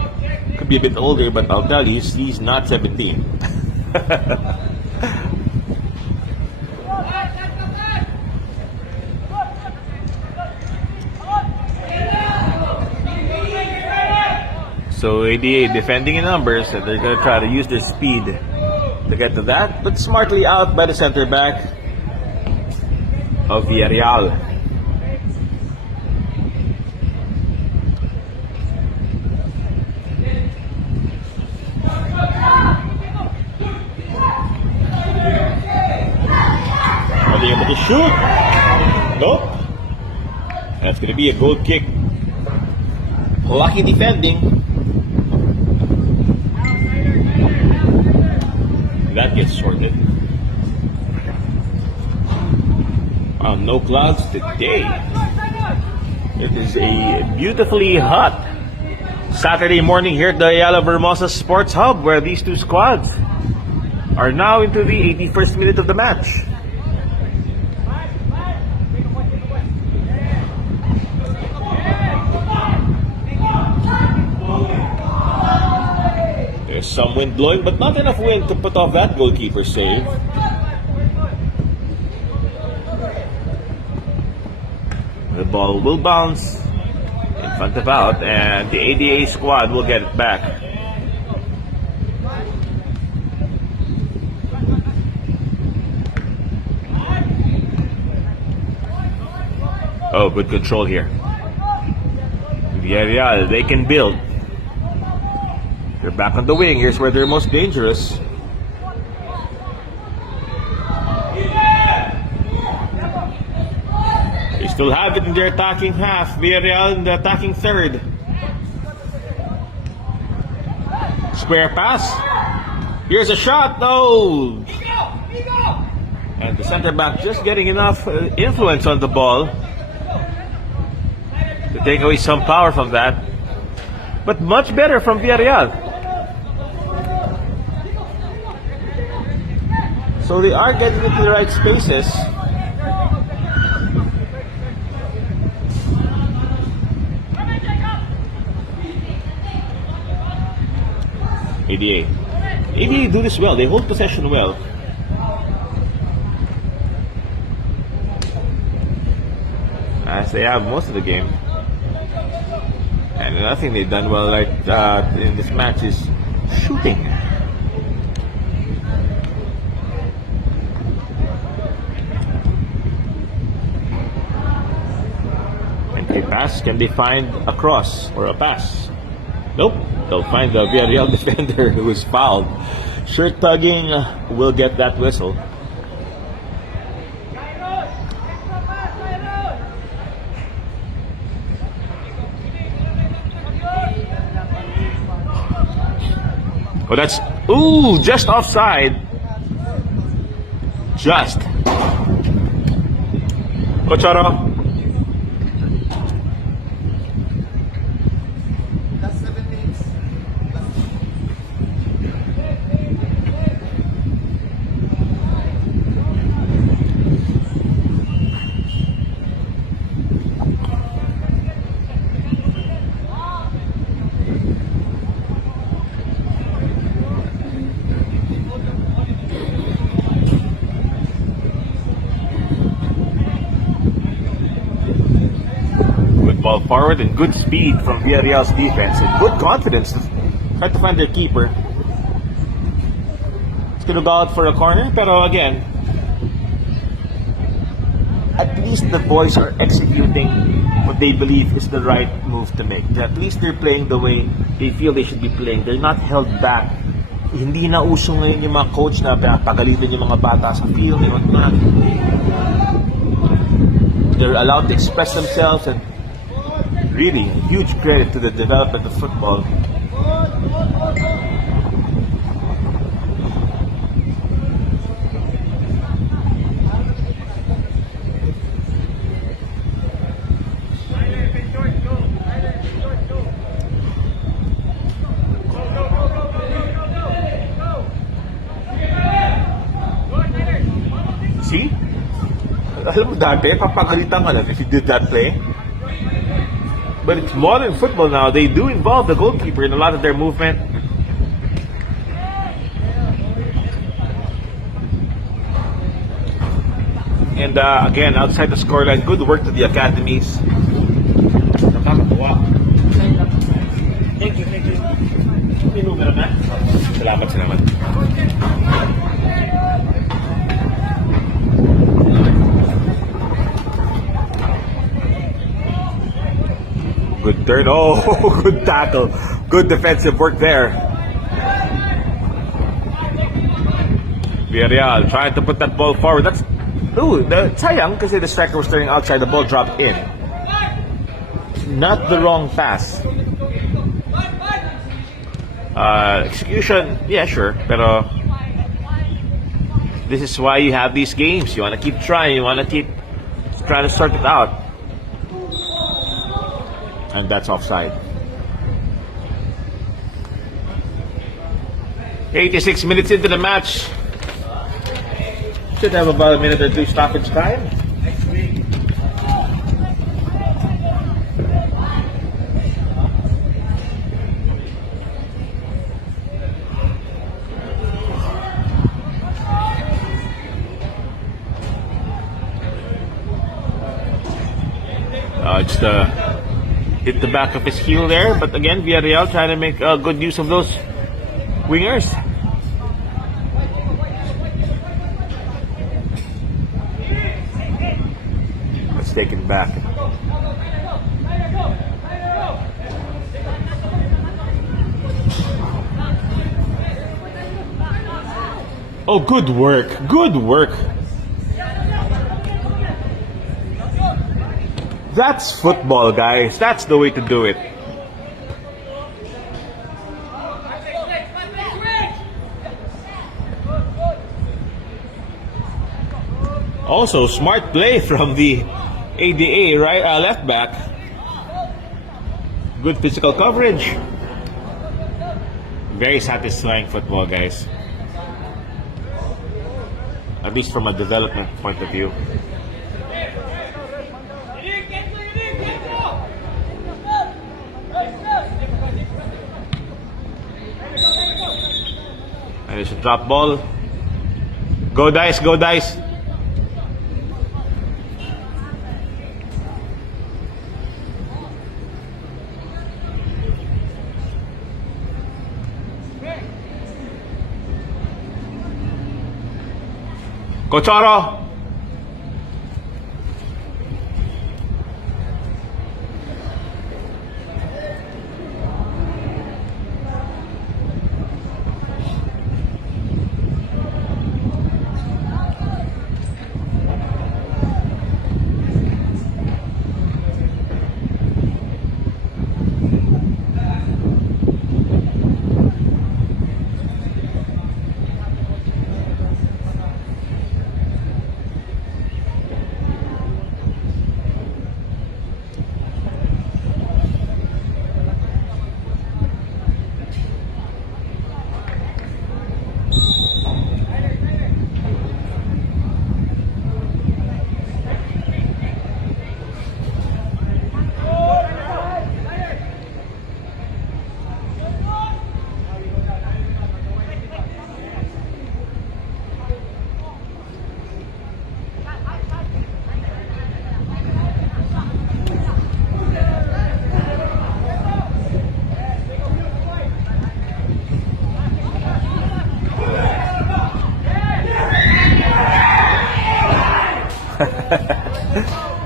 Could be a bit older, but I'll tell you, he's not 17. So ADA defending in numbers, and they're going to try to use their speed to get to that, but smartly out by the center back of Villareal. Are they able to shoot? Nope. That's going to be a goal kick. Lucky defending. That gets sorted. Wow, no clouds today. It is a beautifully hot Saturday morning here at the Ayala Vermosa Sports Hub, where these two squads are now into the 81st minute of the match. There's some wind blowing, but not enough wind to put off that goalkeeper's save. The ball will bounce in front of out, and the ADA squad will get it back. Oh, good control here. Yeah, they can build. They're back on the wing. Here's where they're most dangerous. They still have it in their attacking half. Villareal in the attacking third. Square pass. Here's a shot. No. And the center back just getting enough influence on the ball to take away some power from that. But much better from Villareal. So they are getting into the right spaces. ADA. ADA do this well. They hold possession well. As they have most of the game. And another thing they've done well in this match is shooting. Pass, can they find a cross or a pass? Nope. They'll find the Villareal defender who is fouled. Shirt tugging will get that whistle. Oh, that's just offside. Just. Cocharo. ball forward, and good speed from Villareal's defense, and good confidence to try to find their keeper. It's going to go out for a corner, pero again, at least the boys are executing what they believe is the right move to make. At least they're playing the way they feel they should be playing. They're not held back. Hindi na uso ngayon yung mga coach na pagalitan yung mga bata sa field and whatnot. They're allowed to express themselves, and really, huge credit to the development of football. See? Alam mo dati, papagalitan ka lang if you did that play. But it's modern football now. They do involve the goalkeeper in a lot of their movement. And again, outside the scoreline, good work to the academies. Nakakatuwa. Thank you. May numero na? Salamat. Good turn. Oh, good tackle. Good defensive work there. Villareal trying to put that ball forward. That's sayang kasi the striker was turning outside. The ball dropped in. Not the wrong pass. Execution, yeah, sure. Pero this is why you have these games. You want to keep trying. You want to keep trying to sort it out. And that's offside. 86 minutes into the match. Should have about a minute or two stoppage time. Just hit the back of his heel there, but again, Villareal trying to make good use of those wingers. Let's take him back. Oh, good work. That's football, guys. That's the way to do it. Also, smart play from the ADA, right? Left back. Good physical coverage. Very satisfying football, guys. At least from a development point of view. And it's a drop ball. Go dice. Cochoro.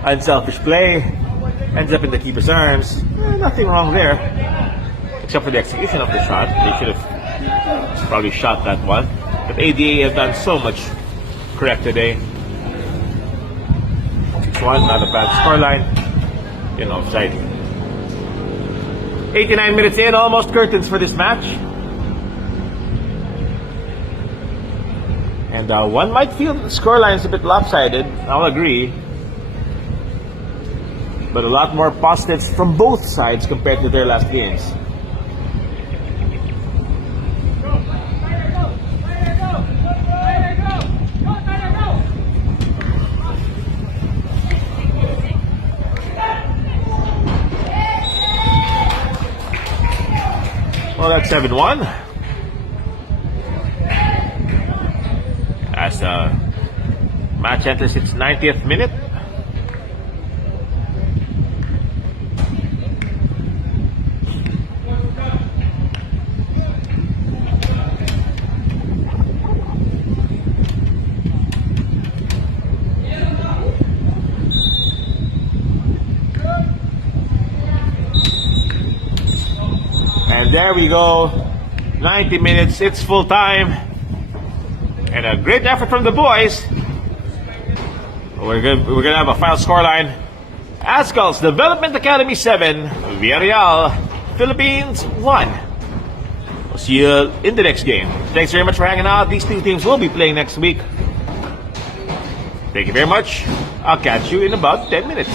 Unselfish play. Ends up in the keeper's arms. Nothing wrong there. Except for the execution of the shot. They should have probably shot that one. But ADA have done so much correct today. 6-1, not a bad scoreline. Offside. 89 minutes in, almost curtains for this match. And one might feel that the scoreline is a bit lopsided. I'll agree. But a lot more positives from both sides compared to their last games. Well, that's 7-1. As the match enters its 90th minute. And there we go. 90 minutes, it's full time. And a great effort from the boys. We're gonna have a final scoreline. Azkals Development Academy 7, Villareal, Philippines 1. We'll see you in the next game. Thanks very much for hanging out. These two teams will be playing next week. Thank you very much. I'll catch you in about 10 minutes.